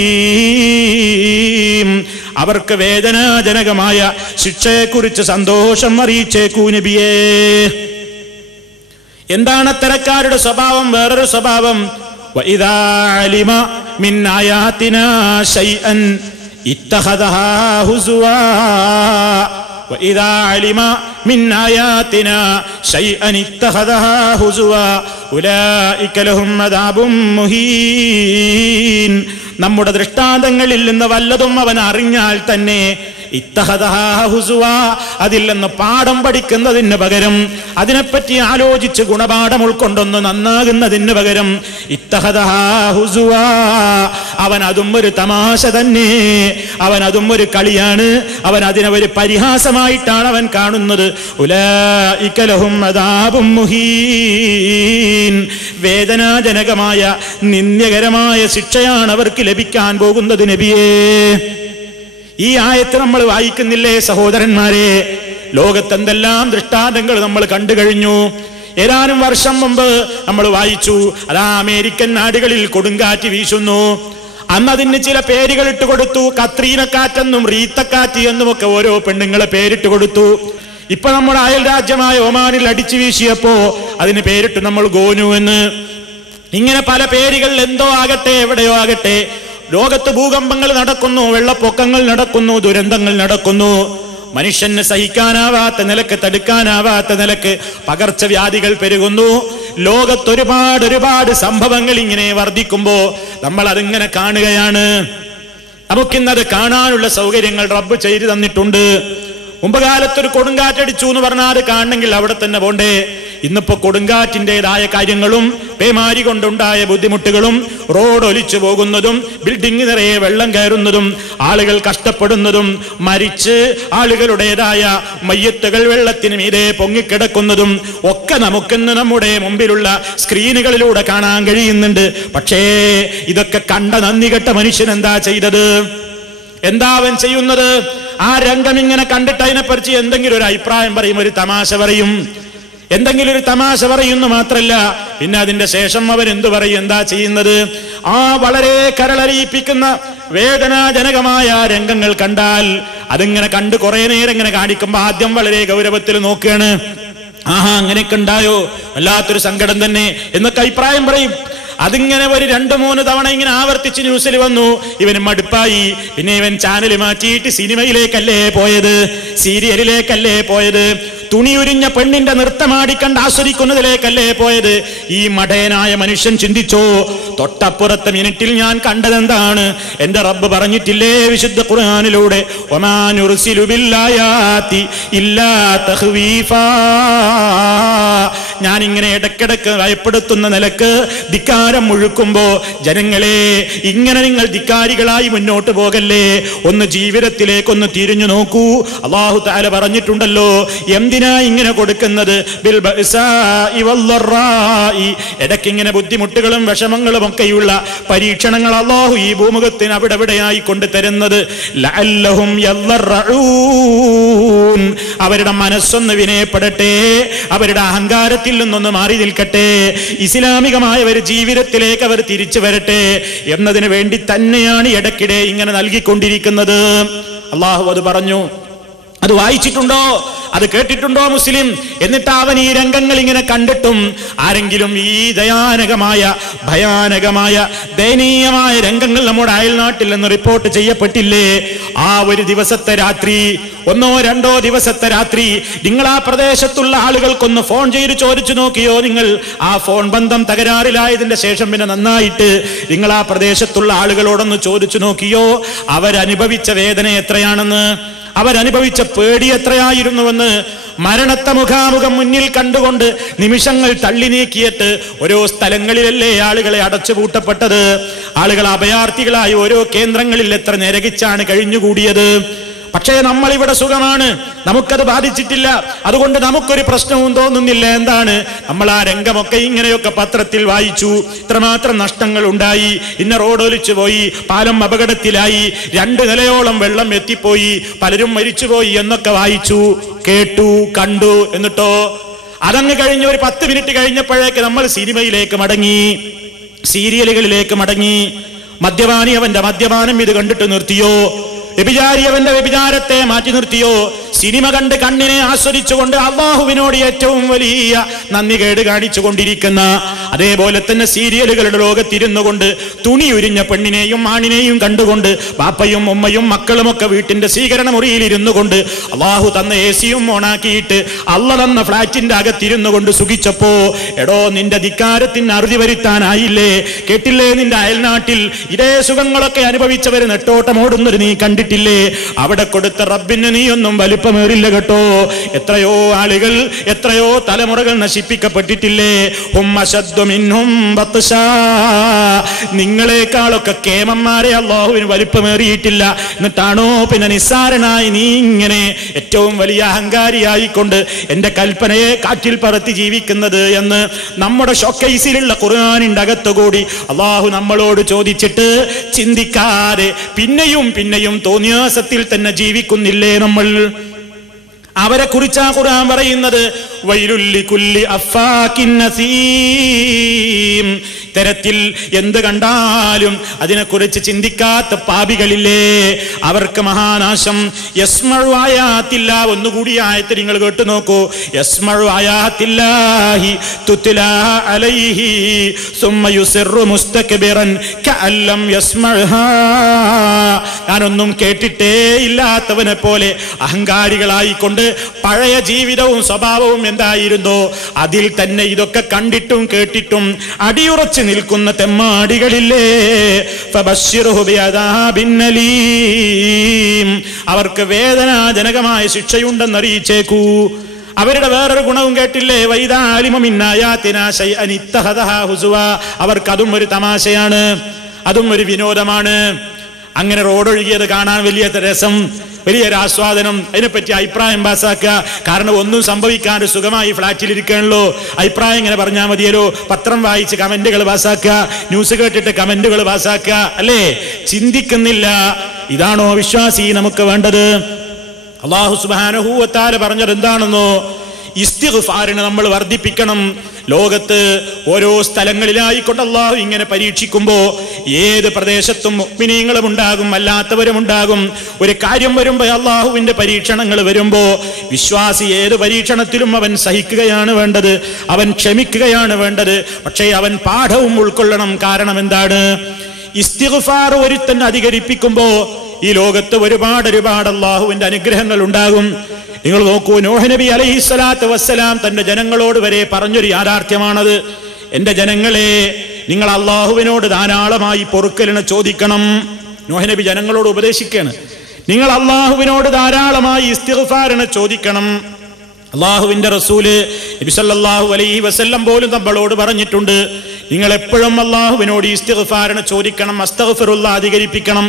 അവർക്ക് വേദനാജനകമായ ശിക്ഷയെക്കുറിച്ച് സന്തോഷം അറിയിച്ചേക്കൂ നബിയേ. എന്താണ് അത്തരക്കാരുടെ സ്വഭാവം? വേറൊരു സ്വഭാവം, വഇദാ അലിമ മിൻ ആയാതിനാ ശൈഅൻ ഇത്തഖദഹാ ഹുസുവാ, വഇദാ അലിമ മിൻ ആയാതിനാ ശൈഅൻ ഇത്തഖദഹാ ഹുസുവാ ഉലൈക ലഹും അദാബും മുഹീൻ. നമ്മുടെ ദൃഷ്ടാന്തങ്ങളിൽ നിന്ന് വല്ലതും അവൻ അറിഞ്ഞാൽ തന്നെ ഇത്തഖദഹാ ഹുസുവാ, അതിൽ നിന്ന് പാഠം പഠിക്കുന്നതിന് പകരം, അതിനെപ്പറ്റി ആലോചിച്ച് ഗുണപാഠം ഉൾക്കൊണ്ടൊന്ന് നന്നാകുന്നതിന് പകരം ഇത്തഖദഹാ ഹുസുവാ, അവൻ അതും ഒരു തമാശ തന്നെ, അവൻ അതും ഒരു കളിയാണ്, അവൻ അതിനെ ഒരു പരിഹാസമായിട്ടാണ് അവൻ കാണുന്നത്. ഉലൈക ലഹും അദാബും മുഹീൻ, വേദനാജനകമായ നിന്ദ്യകരമായ ശിക്ഷയാണ് അവർക്ക് ലഭിക്കാൻ പോകുന്നത് നബിയേ. ഈ ആയത്ത് നമ്മൾ വായിക്കുന്നില്ലേ സഹോദരന്മാരെ? ലോകത്തെന്തെല്ലാം ദൃഷ്ടാന്തങ്ങൾ നമ്മൾ കണ്ടു കഴിഞ്ഞു. ഏതാനും വർഷം മുമ്പ് നമ്മൾ വായിച്ചു, അതാ അമേരിക്കൻ നാടുകളിൽ കൊടുങ്കാറ്റ് വീശുന്നു. അന്നതിന് ചില പേരുകൾ ഇട്ട് കൊടുത്തു. കത്രീനക്കാറ്റെന്നും റീത്തക്കാറ്റ് എന്നുമൊക്കെ ഓരോ പെണ്ണുങ്ങളെ പേരിട്ട് കൊടുത്തു. ഇപ്പൊ നമ്മുടെ അയൽ രാജ്യമായ ഒമാനിൽ അടിച്ചു വീശിയപ്പോ അതിന് പേരിട്ട് നമ്മൾ ഗോനു എന്ന്. ഇങ്ങനെ പല പേരുകൾ എന്തോ ആകട്ടെ, എവിടെയോ ആകട്ടെ, ലോകത്ത് ഭൂകമ്പങ്ങൾ നടക്കുന്നു, വെള്ളപ്പൊക്കങ്ങൾ നടക്കുന്നു, ദുരന്തങ്ങൾ നടക്കുന്നു. മനുഷ്യന് സഹിക്കാനാവാത്ത നിലക്ക്, തടുക്കാനാവാത്ത നിലക്ക് പകർച്ചവ്യാധികൾ പെരുകുന്നു. ലോകത്തൊരുപാട് സംഭവങ്ങൾ ഇങ്ങനെ വർദ്ധിക്കുമ്പോ നമ്മൾ അതിങ്ങനെ കാണുകയാണ്. നമുക്കിന്നത് കാണാനുള്ള സൗകര്യങ്ങൾ റബ്ബ് ചെയ്തു തന്നിട്ടുണ്ട്. മുമ്പ് കാലത്തൊരു കൊടുങ്കാറ്റടിച്ചു എന്ന് പറഞ്ഞാൽ അത് കാണണമെങ്കിൽ അവിടെ തന്നെ പോണ്ടേ. ഇന്നിപ്പോ കൊടുങ്കാറ്റിൻ്റെതായ കാര്യങ്ങളും പേമാരി കൊണ്ടുണ്ടായ ബുദ്ധിമുട്ടുകളും റോഡ് ഒലിച്ചു പോകുന്നതും ബിൽഡിംഗ് നിറയെ വെള്ളം കയറുന്നതും ആളുകൾ കഷ്ടപ്പെടുന്നതും മരിച്ച് ആളുകളുടേതായ മയ്യത്തുകൾ വെള്ളത്തിന് മീതെ പൊങ്ങിക്കിടക്കുന്നതും ഒക്കെ നമുക്കിന്ന് നമ്മുടെ മുമ്പിലുള്ള സ്ക്രീനുകളിലൂടെ കാണാൻ കഴിയുന്നുണ്ട്. പക്ഷേ ഇതൊക്കെ കണ്ട നന്ദി കെട്ട മനുഷ്യൻ എന്താ ചെയ്തത്? എന്താ അവൻ ചെയ്യുന്നത്? ആ രംഗം ഇങ്ങനെ കണ്ടിട്ട് അതിനെപ്പറ്റി എന്തെങ്കിലും ഒരു അഭിപ്രായം പറയും, ഒരു തമാശ പറയും, എന്തെങ്കിലും ഒരു തമാശ പറയുന്നു മാത്രല്ല, പിന്നെ അതിന്റെ ശേഷം അവൻ എന്തു പറയും? എന്താ ചെയ്യുന്നത്? ആ വളരെ കരളറിയിപ്പിക്കുന്ന വേദനാജനകമായ രംഗങ്ങൾ കണ്ടാൽ അതിങ്ങനെ കണ്ട് കുറെ നേരം ഇങ്ങനെ കാണിക്കുമ്പോ ആദ്യം വളരെ ഗൗരവത്തിൽ നോക്കുകയാണ്. ആഹാ, അങ്ങനെയൊക്കെ ഉണ്ടായോ, വല്ലാത്തൊരു സങ്കടം തന്നെ എന്നൊക്കെ അഭിപ്രായം പറയും. അതിങ്ങനെ ഒരു 2-3 തവണ ഇങ്ങനെ ആവർത്തിച്ച് ന്യൂസിൽ വന്നു. ഇവന് മടുപ്പായി. പിന്നെ ഇവൻ ചാനൽ മാറ്റിയിട്ട് സിനിമയിലേക്കല്ലേ പോയത്, സീരിയലിലേക്കല്ലേ പോയത്, തുണിയുരിഞ്ഞ പെണ്ണിന്റെ നൃത്തമാടിക്കണ്ട് ആസ്വദിക്കുന്നതിലേക്കല്ലേ പോയത്. ഈ മടയനായ മനുഷ്യൻ ചിന്തിച്ചോ, തൊട്ടപ്പുറത്തെ മിനിറ്റിൽ ഞാൻ കണ്ടതെന്താണ്? എന്റെ റബ്ബ് പറഞ്ഞിട്ടില്ലേ വിശുദ്ധ ഖുർആനിലൂടെ, വമാ നുർസിലു ബില്ലായാതി ഇല്ലാ തഖ്വീഫാ, ഞാൻ ഇങ്ങനെ ഇടക്കിടക്ക് ഭയപ്പെടുത്തുന്ന നിലക്ക് ധിക്കാരം മുഴുക്കുമ്പോ ജനങ്ങളെ, ഇങ്ങനെ നിങ്ങൾ ധിക്കാരികളായി മുന്നോട്ട് പോകല്ലേ, ഒന്ന് ജീവിതത്തിലേക്കൊന്ന് തിരിഞ്ഞു നോക്കൂ. അല്ലാഹു തആല പറഞ്ഞിട്ടുണ്ടല്ലോ, എന്തിനാ ഇങ്ങനെ കൊടുക്കുന്നത്? ബിൽ ബഅസാഇ വല്ലറാഇ, ഇടയ്ക്കിങ്ങനെ ബുദ്ധിമുട്ടുകളും വിഷമങ്ങളും ഒക്കെയുള്ള പരീക്ഷണങ്ങൾ അല്ലാഹു ഈ ഭൂമുഖത്തിന് അവിടെവിടെയായി കൊണ്ട് തരുന്നത്. ലഅല്ലഹും യല്ലറഊൻ, അവരുടെ മനസ്സൊന്ന് വിനയപ്പെടട്ടെ, അവരുടെ അഹങ്കാരത്തിൽ നിന്നൊന്ന് മാറി നിൽക്കട്ടെ, ഇസ്ലാമികമായ ഒരു ജീവിതത്തിലേക്ക് അവർ തിരിച്ചു വരട്ടെ എന്നതിന് വേണ്ടി തന്നെയാണ് ഇടയ്ക്കിടെ ഇങ്ങനെ നൽകിക്കൊണ്ടിരിക്കുന്നത്. അല്ലാഹു അത് പറഞ്ഞു. അത് വായിച്ചിട്ടുണ്ടോ? അത് കേട്ടിട്ടുണ്ടോ മുസ്ലിം? എന്നിട്ട് അവൻ ഈ രംഗങ്ങൾ ഇങ്ങനെ കണ്ടിട്ടും ആരെങ്കിലും ഈ ഭയാനകമായ ദയനീയമായ രംഗങ്ങൾ നമ്മുടെ അയൽനാട്ടിൽ നിന്ന് റിപ്പോർട്ട് ചെയ്യപ്പെട്ടില്ലേ? ആ ഒരു ദിവസത്തെ രാത്രി, ഒന്നോ രണ്ടോ ദിവസത്തെ രാത്രി നിങ്ങൾ ആ പ്രദേശത്തുള്ള ആളുകൾക്കൊന്ന് ഫോൺ ചെയ്ത് ചോദിച്ചു നോക്കിയോ? നിങ്ങൾ ആ ഫോൺ ബന്ധം തകരാറിലായതിന്റെ ശേഷം പിന്നെ നന്നായിട്ട് നിങ്ങൾ ആ പ്രദേശത്തുള്ള ആളുകളോടൊന്ന് ചോദിച്ചു നോക്കിയോ അവരനുഭവിച്ച വേദന എത്രയാണെന്ന്, അവരനുഭവിച്ച പേടി എത്രയായിരുന്നുവെന്ന്? മരണത്തെ മുഖാമുഖം മുന്നിൽ കണ്ടുകൊണ്ട് നിമിഷങ്ങൾ തള്ളി നീക്കിയിട്ട് ഓരോ സ്ഥലങ്ങളിലല്ലേ ആളുകളെ അടച്ചുപൂട്ടപ്പെട്ടത്? ആളുകൾ അഭയാർത്ഥികളായി ഓരോ കേന്ദ്രങ്ങളിൽ എത്ര നരകിച്ചാണ് കഴിഞ്ഞുകൂടിയത്. പക്ഷേ നമ്മളിവിടെ സുഖമാണ്, നമുക്കത് ബാധിച്ചിട്ടില്ല. അതുകൊണ്ട് നമുക്കൊരു പ്രശ്നവും തോന്നുന്നില്ല. എന്താണ്? നമ്മൾ ആ രംഗമൊക്കെ ഇങ്ങനെയൊക്കെ പത്രത്തിൽ വായിച്ചു. ഇത്രമാത്രം നഷ്ടങ്ങൾ ഉണ്ടായി, ഇന്ന റോഡൊലിച്ചു പോയി, പാലം അപകടത്തിലായി, 2 നിലയോളം വെള്ളം എത്തിപ്പോയി, പലരും മരിച്ചുപോയി എന്നൊക്കെ വായിച്ചു, കേട്ടു, കണ്ടു. എന്നിട്ടോ അതങ്ങ് കഴിഞ്ഞ് ഒരു 10 മിനിറ്റ് കഴിഞ്ഞപ്പോഴേക്ക് നമ്മൾ സിനിമയിലേക്ക് മടങ്ങി, സീരിയലുകളിലേക്ക് മടങ്ങി. മദ്യപാനി അവന്റെ മദ്യപാനം ഇത് കണ്ടിട്ട് നിർത്തിയോ? വ്യഭിചാരി അവന്റെ വ്യഭിചാരത്തെ മാറ്റി നിർത്തിയോ? സിനിമ കണ്ട് കണ്ണിനെ ആസ്വദിച്ചുകൊണ്ട് അല്ലാഹുവിനോട് ഏറ്റവും വലിയ നന്ദി കേട് കാണിച്ചു കൊണ്ടിരിക്കുന്ന, അതേപോലെ തന്നെ സീരിയലുകളുടെ ലോകത്തിരുന്നു കൊണ്ട് തുണി ഉരിഞ്ഞ പെണ്ണിനെയും ആണിനെയും കണ്ടുകൊണ്ട് പാപ്പയും ഉമ്മയും മക്കളുമൊക്കെ വീട്ടിന്റെ സ്വീകരണ മുറിയിൽ ഇരുന്നു കൊണ്ട് അല്ലാഹു തന്ന AC-യും ഓണാക്കിയിട്ട് അള്ള തന്ന ഫ്ലാറ്റിന്റെ അകത്തിരുന്നു കൊണ്ട് സുഖിച്ചപ്പോ, എടോ നിന്റെ ധിക്കാരത്തിന് അറുതി വരുത്താനായില്ലേ? കേട്ടില്ലേ നിന്റെ അയൽനാട്ടിൽ ഇതേ സുഖങ്ങളൊക്കെ അനുഭവിച്ചവര് നെട്ടോട്ടമോടുന്നൊരു നീ കണ്ടിട്ടില്ലേ? അവിടെ കൊടുത്ത റബ്ബിന് നീ ഒന്നും വലിപ്പമേറില്ല കേട്ടോ. എത്രയോ ആളുകൾ, എത്രയോ തലമുറകൾ നശിപ്പിക്കപ്പെട്ടിട്ടില്ലേ? നിങ്ങളെക്കാളൊക്കെ കേമന്മാരെ അല്ലാഹുവിന് വലിപ്പമേറിയിട്ടില്ല. എന്നിട്ടാണോ പിന്നെ നിസ്സാരനായി നീ ഇങ്ങനെ ഏറ്റവും വലിയ അഹങ്കാരിയായിക്കൊണ്ട് എന്റെ കൽപ്പനയെ കാറ്റിൽ പറത്തി ജീവിക്കുന്നത് എന്ന് നമ്മുടെ ഷോക്കേസിലുള്ള ഖുർആനിന്റെ അകത്തുകൂടി അല്ലാഹു നമ്മളോട് ചോദിച്ചിട്ട് ചിന്തിക്കാതെ പിന്നെയും പിന്നെയും തോന്നിയാസത്തിൽ തന്നെ ജീവിക്കുന്നില്ലേ നമ്മൾ? അവരെ കുറിച്ചാ ഖുർആൻ പറയുന്നത്, വൈലുല്ലി കുല്ലി അഫാക്കിൻ നസീം. തരത്തിൽ എന്ത് കണ്ടാലും അതിനെക്കുറിച്ച് ചിന്തിക്കാത്ത പാപികളില്ലേ, അവർക്ക് മഹാനാശം. യസ്മഉ ആയാത്തില്ല. ഒന്നുകൂടി ആയത്ത് നിങ്ങൾ കേട്ടു നോക്കൂ. യസ്മഉ ആയാത്തില്ലാഹി തുത്ലാ അലൈഹി സുമ്മ യുസിറു മുസ്തക്ബിറൻ കഅല്ലം യസ്മഉഹാ. ഞാനൊന്നും കേട്ടിട്ടേ ഇല്ലാത്തവനെ പോലെ അഹങ്കാരികളായിക്കൊണ്ട് പഴയ ജീവിതവും സ്വഭാവവും എന്തായിരുന്നോ അതിൽ തന്നെ ഇതൊക്കെ കണ്ടിട്ടും കേട്ടിട്ടും അടിയുറച്ച് നിൽക്കുന്ന തെമ്മാടികളില്ലേ. ഫബശ്ശിർഹു ബിഅദാബിൻ അലീം. അവർക്ക് വേദനാജനകമായ ശിക്ഷയുണ്ടെന്നറിയിച്ചേക്കൂ. അവരുടെ വേറൊരു ഗുണവും കേട്ടില്ലേ? വൈദാ അലിമ മിൻ ആയാതിനാ ശൈഅൻ ഇത്തഖദഹാ ഹുസുവാ. അവർക്ക് അതും ഒരു തമാശയാണ്, അതും ഒരു വിനോദമാണ്. അങ്ങനെ റോഡൊഴുകിയത് കാണാൻ വലിയ രസം, വലിയൊരു ആസ്വാദനം. അതിനെപ്പറ്റി അഭിപ്രായം പാസ്സാക്കുക. കാരണം ഒന്നും സംഭവിക്കാതെ സുഖമായി ഫ്ലാറ്റിൽ ഇരിക്കണല്ലോ. അഭിപ്രായം ഇങ്ങനെ പറഞ്ഞാൽ മതിയല്ലോ. പത്രം വായിച്ച് കമന്റുകൾ പാസ്സാക്കുക, ന്യൂസ് കേട്ടിട്ട് കമന്റുകൾ പാസ്സാക്കുക, അല്ലേ? ചിന്തിക്കുന്നില്ല. ഇതാണോ വിശ്വാസി നമുക്ക് വേണ്ടത്? അല്ലാഹു സുബ്ഹാനഹു വ തആല പറഞ്ഞത് എന്താണെന്നോ? ഇസ്തിഗ്ഫാറിനെ നമ്മൾ വർദ്ധിപ്പിക്കണം. ലോകത്ത് ഓരോ സ്ഥലങ്ങളിലായിക്കൊണ്ട് അല്ലാഹു ഇങ്ങനെ പരീക്ഷിക്കുമ്പോ ഏത് പ്രദേശത്തും മുഅ്മിനീങ്ങളും ഉണ്ടാകും, അല്ലാത്തവരും ഉണ്ടാകും. ഒരു കാര്യം വരുമ്പോ, അല്ലാഹുവിന്റെ പരീക്ഷണങ്ങൾ വരുമ്പോ വിശ്വാസി ഏത് പരീക്ഷണത്തിലും അവൻ സഹിക്കുകയാണ് വേണ്ടത്, അവൻ ക്ഷമിക്കുകയാണ് വേണ്ടത്. പക്ഷേ അവൻ പാഠവും ഉൾക്കൊള്ളണം. കാരണം എന്താണ്? ഇസ്തിഗ്ഫാർ ഒരുത്തൻ അധികരിപ്പിക്കുമ്പോ ഈ ലോകത്ത് ഒരുപാട് അല്ലാഹുവിന്റെ അനുഗ്രഹങ്ങൾ ഉണ്ടാകും. നിങ്ങൾ നോക്കൂ, നൂഹ് നബി അലൈഹിസ്സലാത്തു വസ്സലാം തന്റെ ജനങ്ങളോട് വരെ പറഞ്ഞൊരു യാഥാർത്ഥ്യമാണത്. എന്റെ ജനങ്ങളെ, നിങ്ങൾ അല്ലാഹുവിനോട് ധാരാളമായി പൊറുക്കലിനെ ചോദിക്കണം. നൂഹ് നബി ജനങ്ങളോട് ഉപദേശിക്കുകയാണ്, നിങ്ങൾ അല്ലാഹുവിനോട് ധാരാളമായി ഇസ്തിഗ്ഫാറിനെ ചോദിക്കണം. അല്ലാഹുവിന്റെ റസൂല് നബി സല്ലല്ലാഹു അലൈഹി വസല്ലം പോലും നമ്മളോട് പറഞ്ഞിട്ടുണ്ട്, നിങ്ങൾ എപ്പോഴും അല്ലാഹുവിനോട് ഇസ്തിഗ്ഫാറിനെ ചോദിക്കണം, അസ്തഗ്ഫിറുല്ലാഹ് അധികരിപ്പിക്കണം.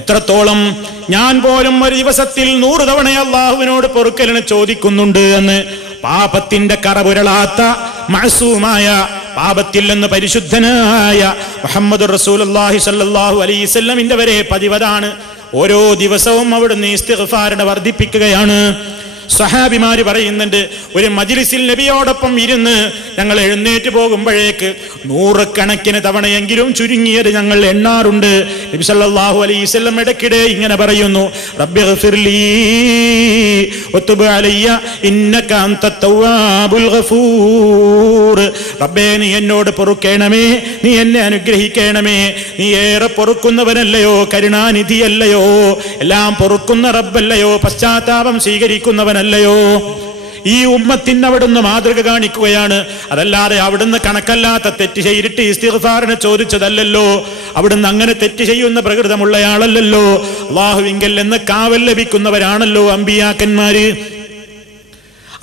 എത്രത്തോളം? ഞാൻ പോലും ഒരു ദിവസത്തിൽ 100 തവണ അല്ലാഹുവിനോട് പൊറുക്കലിനെ ചോദിക്കുന്നുണ്ട് എന്ന്. പാപത്തിന്റെ കറപുരളാത്ത മഅസൂമായ, പാപത്തിൽ നിന്ന് പരിശുദ്ധനായ മുഹമ്മദ് റസൂലുള്ളാഹി സ്വല്ലല്ലാഹു അലൈഹി വസല്ലമിന്റെ വരെ പതിവതാണ്. ഓരോ ദിവസവും അവിടുന്ന് ഇസ്തിഗ്ഫാറിനെ വർദ്ധിപ്പിക്കുകയാണ്. സഹാബിമാര് പറയുന്നുണ്ട്, ഒരു മജ്ലിസിൽ നബിയോടൊപ്പം ഇരുന്ന് ഞങ്ങൾ എഴുന്നേറ്റ് പോകുമ്പോഴേക്ക് 100 കണക്കിന് തവണയെങ്കിലും ചുരുങ്ങിയത് ഞങ്ങൾ എണ്ണാറുണ്ട്. നബി സല്ലല്ലാഹു അലൈഹി വസല്ലം ഇടയ്ക്കിടെ ഇങ്ങനെ പറയുന്നു, റബ്ബിഗ്ഫിർലീ വതുബ് അലയ്യ ഇന്നക അൻത തവ്വാബുൽ ഗഫൂർ. റബ്ബേ, നീ എന്നോട് പൊറുക്കണമേ, നീ എന്നെ അനുഗ്രഹിക്കണമേ, നീ ഏറെ പൊറുക്കുന്നവനല്ലയോ, കരുണാനിധിയല്ലയോ, എല്ലാം പൊറുക്കുന്ന റബ്ബല്ലയോ, പശ്ചാത്താപം സ്വീകരിക്കുന്നവനല്ലയോ. ഈ ഉമ്മത്തിന് അവിടുന്ന് മാതൃക കാണിക്കുകയാണ്. അതല്ലാതെ അവിടുന്ന് കണക്കല്ലാത്ത തെറ്റ് ചെയ്തിട്ട് ഇസ്തിഗ്ഫാറിനെ ചോദിച്ചതല്ലല്ലോ. അവിടുന്ന് അങ്ങനെ തെറ്റ് ചെയ്യുന്ന പ്രകൃതമുള്ളയാളല്ലല്ലോ. അല്ലാഹുവിങ്കൽ നിന്ന് കാവൽ ലഭിക്കുന്നവരാണല്ലോ അമ്പിയാക്കന്മാര്.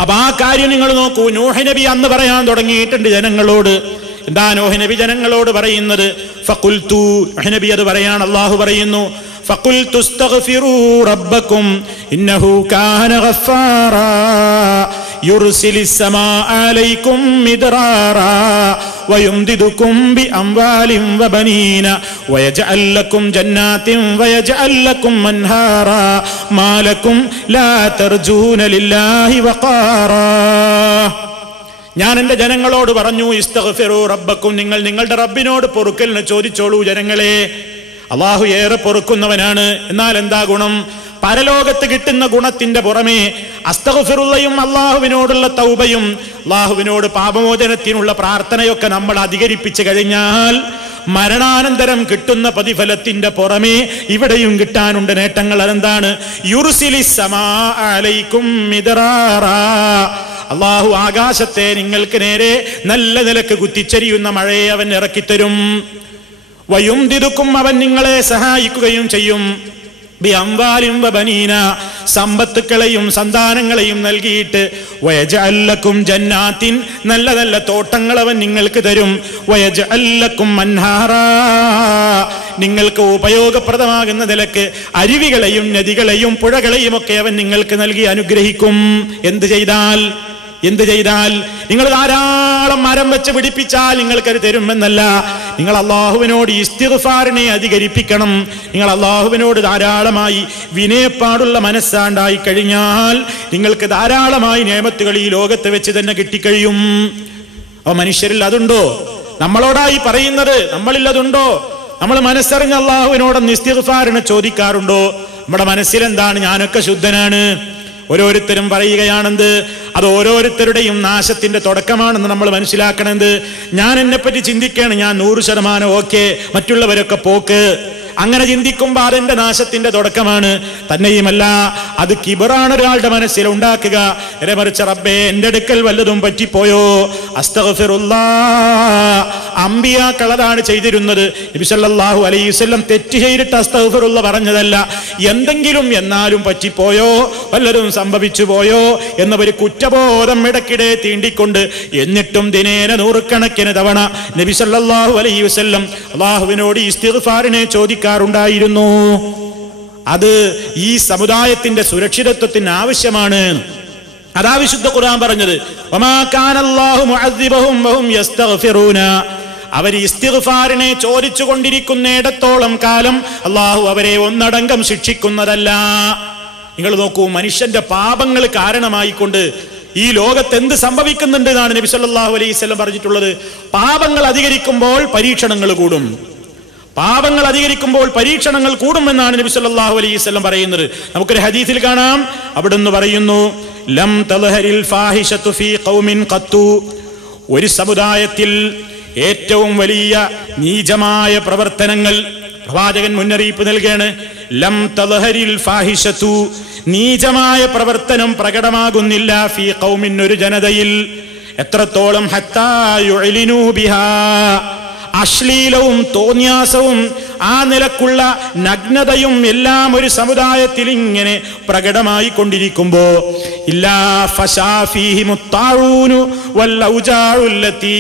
അപ്പൊ ആ കാര്യം നിങ്ങൾ നോക്കൂ. നൂഹ് നബി അന്ന് പറയാൻ തുടങ്ങിയിട്ടുണ്ട് ജനങ്ങളോട്. എന്താ നൂഹ് നബി ജനങ്ങളോട് പറയുന്നത്? ഫഖുൽതു, നൂഹ് നബി അത് പറയാണ്. അല്ലാഹു പറയുന്നു, فقلت استغفروا ربكم إنه كان غفارا يرسل السماء عليكم مدرارا ويمددكم بأموال وبنين ويجعل لكم جنات ويجعل لكم أنهارا ما لكم لا ترجون لله وقارا. ഞാൻ എൻ്റെ ജനങ്ങളോട് പറഞ്ഞു, ഇസ്തഗ്ഫിറൂ റബ്ബക്കും, നിങ്ങൾ നിങ്ങളുടെ റബ്ബിനോട് പൊറുക്കലിനെ ചോദിച്ചോളൂ ജനങ്ങളെ. അള്ളാഹു ഏറെ പൊറുക്കുന്നവനാണ്. എന്നാൽ എന്താ ഗുണം? പരലോകത്ത് കിട്ടുന്ന ഗുണത്തിന്റെ പുറമെ അസ്തഗ്ഫിറുള്ളയും അള്ളാഹുവിനോടുള്ള തൗബയും അള്ളാഹുവിനോട് പാപമോചനത്തിനുള്ള പ്രാർത്ഥനയൊക്കെ നമ്മൾ അധികരിപ്പിച്ചു കഴിഞ്ഞാൽ മരണാനന്തരം കിട്ടുന്ന പ്രതിഫലത്തിന്റെ പുറമെ ഇവിടെയും കിട്ടാനുണ്ട് നേട്ടങ്ങൾ. അതെന്താണ്? യുർസിലിസ് സമാ അലൈക്കും മിദ്റാറാ. അള്ളാഹു ആകാശത്തെ നിങ്ങൾക്ക് നേരെ നല്ല നിലക്ക് കുത്തിച്ചെരിയുന്ന മഴയെ അവൻ ഇറക്കിത്തരും. വയുംദിദുക്കും, അവൻ നിങ്ങളെ സഹായിക്കുകയും ചെയ്യും. ബിഅംവാലിൻ വബനീന, സമ്പത്തുക്കളെയും സന്താനങ്ങളെയും നൽകിയിട്ട്. വയജ്അൽ ലക്കും ജന്നാത്തിൻ, നല്ല നല്ല തോട്ടങ്ങൾ അവൻ നിങ്ങൾക്ക് തരും. വയജ്അൽ ലക്കും അൻഹാറാ, നിങ്ങൾക്ക് ഉപയോഗപ്രദമാകുന്ന നിലക്ക് അരുവികളെയും നദികളെയും പുഴകളെയും ഒക്കെ അവൻ നിങ്ങൾക്ക് നൽകി അനുഗ്രഹിക്കും. എന്ത് ചെയ്താൽ? നിങ്ങൾ ധാരാളം മരം വെച്ച് പിടിപ്പിച്ചാൽ നിങ്ങൾക്കത് തരുമെന്നല്ല. നിങ്ങൾ അള്ളാഹുവിനോട് ഇസ്തിഗ്ഫാറിനെ അധികരിപ്പിക്കണം. നിങ്ങൾ അള്ളാഹുവിനോട് ധാരാളമായി വിനയപ്പാടുള്ള മനസ്സാണ്ടായി കഴിഞ്ഞാൽ നിങ്ങൾക്ക് ധാരാളമായി നിഅമത്തുകൾ ഈ ലോകത്ത് വെച്ച് തന്നെ കിട്ടിക്കഴിയും. അപ്പൊ മനുഷ്യരിൽ അതുണ്ടോ? നമ്മളോടായി പറയുന്നത് നമ്മളിൽ അതുണ്ടോ? നമ്മൾ മനസ്സറിഞ്ഞ അള്ളാഹുവിനോടൊന്ന് ഇസ്തിഗ്ഫാറിനെ ചോദിക്കാറുണ്ടോ? നമ്മുടെ മനസ്സിലെന്താണ്? ഞാനൊക്കെ ശുദ്ധനാണ്. ഓരോരുത്തരും പറയുകയാണെന്ത്? അത് ഓരോരുത്തരുടെയും നാശത്തിന്റെ തുടക്കമാണെന്ന് നമ്മൾ മനസ്സിലാക്കണത്. ഞാൻ എന്നെപ്പറ്റി ചിന്തിക്കുകയാണ്, ഞാൻ 100% ഓക്കെ, മറ്റുള്ളവരൊക്കെ പോക്ക്. അങ്ങനെ ചിന്തിക്കുമ്പോൾ അതെന്റെ നാശത്തിന്റെ തുടക്കമാണ്. തന്നെയുമല്ല, അത് കിബറാണ് ഒരാളുടെ മനസ്സിൽ ഉണ്ടാക്കുക. മറിച്ച് റബ്ബേ, എന്റെ അടുക്കൽ വല്ലതും പറ്റിപ്പോയോ? അസ്തഗ്ഫിറുല്ലാഹ്. അമ്പിയാക്കൾ അതാണ് ചെയ്തിരുന്നത്. നബി സല്ലല്ലാഹു അലൈഹി വസല്ലം തെറ്റ് ചെയ്തിട്ട് അസ്തഗ്ഫിറുല്ലാഹ് പറഞ്ഞതല്ല. എന്തെങ്കിലും എന്നാലും പറ്റിപ്പോയോ, വല്ലതും സംഭവിച്ചു പോയോ എന്നൊരു കുറ്റബോധം ഇടയ്ക്കിടെ തീണ്ടിക്കൊണ്ട് എന്നിട്ടും ദിനേന 100 കണക്കിന് തവണ നബി സല്ലല്ലാഹു അലൈഹി വസല്ലം അല്ലാഹുവിനോട് ഇസ്തിഗ്ഫാറിനെ ചോദിക്കാറുണ്ടായിരുന്നു. അത് ഈ സമുദായത്തിന്റെ സുരക്ഷിതത്വത്തിന് ആവശ്യമാണ്. അതാ വിശുദ്ധ ഖുർആൻ പറഞ്ഞത്, വമാ കാനല്ലാഹു മുഅദ്ദിബഹും വഹും യസ്തഗ്ഫിറൂന. അവർ ഇസ്തിഗ്ഫാറിനെ ചോദിച്ചു കൊണ്ടിരിക്കുന്നിടത്തോളം കാലം അള്ളാഹു അവരെ ഒന്നടങ്കം ശിക്ഷിക്കുന്നതല്ല. നിങ്ങൾ നോക്കൂ, മനുഷ്യന്റെ പാപങ്ങൾ കാരണമായിക്കൊണ്ട് ഈ ലോകത്ത് എന്ത് സംഭവിക്കുന്നുണ്ട് എന്നാണ് നബി സല്ലല്ലാഹു അലൈഹി വസല്ലം പറഞ്ഞിട്ടുള്ളത്. പാപങ്ങൾ അധികരിക്കുമ്പോൾ പരീക്ഷണങ്ങൾ കൂടും. പാപങ്ങൾ അധികരിക്കുമ്പോൾ പരീക്ഷണങ്ങൾ കൂടുമെന്നാണ് നബി സല്ലല്ലാഹു അലൈഹി വസല്ലം പറയുന്നത്. നമുക്കൊരു ഹദീസിൽ കാണാം, അവിടുന്ന് പറയുന്നു, ലം തൽഹരിൽ ഫാഹിഷതു ഫീ ഖൗമിൻ ഖത്തു. ഒരു സമുദായത്തിൽ ഏറ്റവും വലിയ നീചമായ പ്രവർത്തനങ്ങൾ പ്രവാചകൻ മുന്നറിയിപ്പ് നൽകുകയാണ്. ലം തൽഹരിൽ ഫാഹിഷതു, നീചമായ പ്രവർത്തനം പ്രകടമാകുന്നില്ല. ഫീ ഖൗമിൻ, ഒരു ജനതയിൽ. എത്രത്തോളം? ഹത്താ യുഅ്ലിനൂ ബിഹാ, അശ്ലീലവും തോന്യാസവും ആ നിലക്കുള്ള നഗ്നതയും എല്ലാം ഒരു സമുദായത്തിൽ ഇങ്ങനെ പ്രകടമായി കൊണ്ടിരിക്കുമ്പോ ഇല്ലാ ഫശാ ഫീഹിമുത് താഊനു വൽ ഔജാഉ അല്ലതി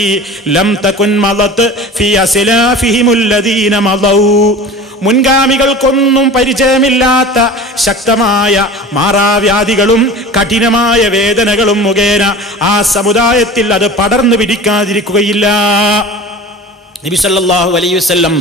ലം തകുൻ മളത് ഫീ അസ്ലാഫിഹിമുല്ലദീന മളൗ. മുൻഗാമികൾക്കൊന്നും പരിചയമില്ലാത്ത ശക്തമായ മാറാവ്യാധികളും കഠിനമായ വേദനകളും മുഖേന ആ സമുദായത്തിൽ അത് പടർന്നു പിടിക്കാതിരിക്കുകയില്ല. നബി സല്ലല്ലാഹു അലൈഹി വസല്ലം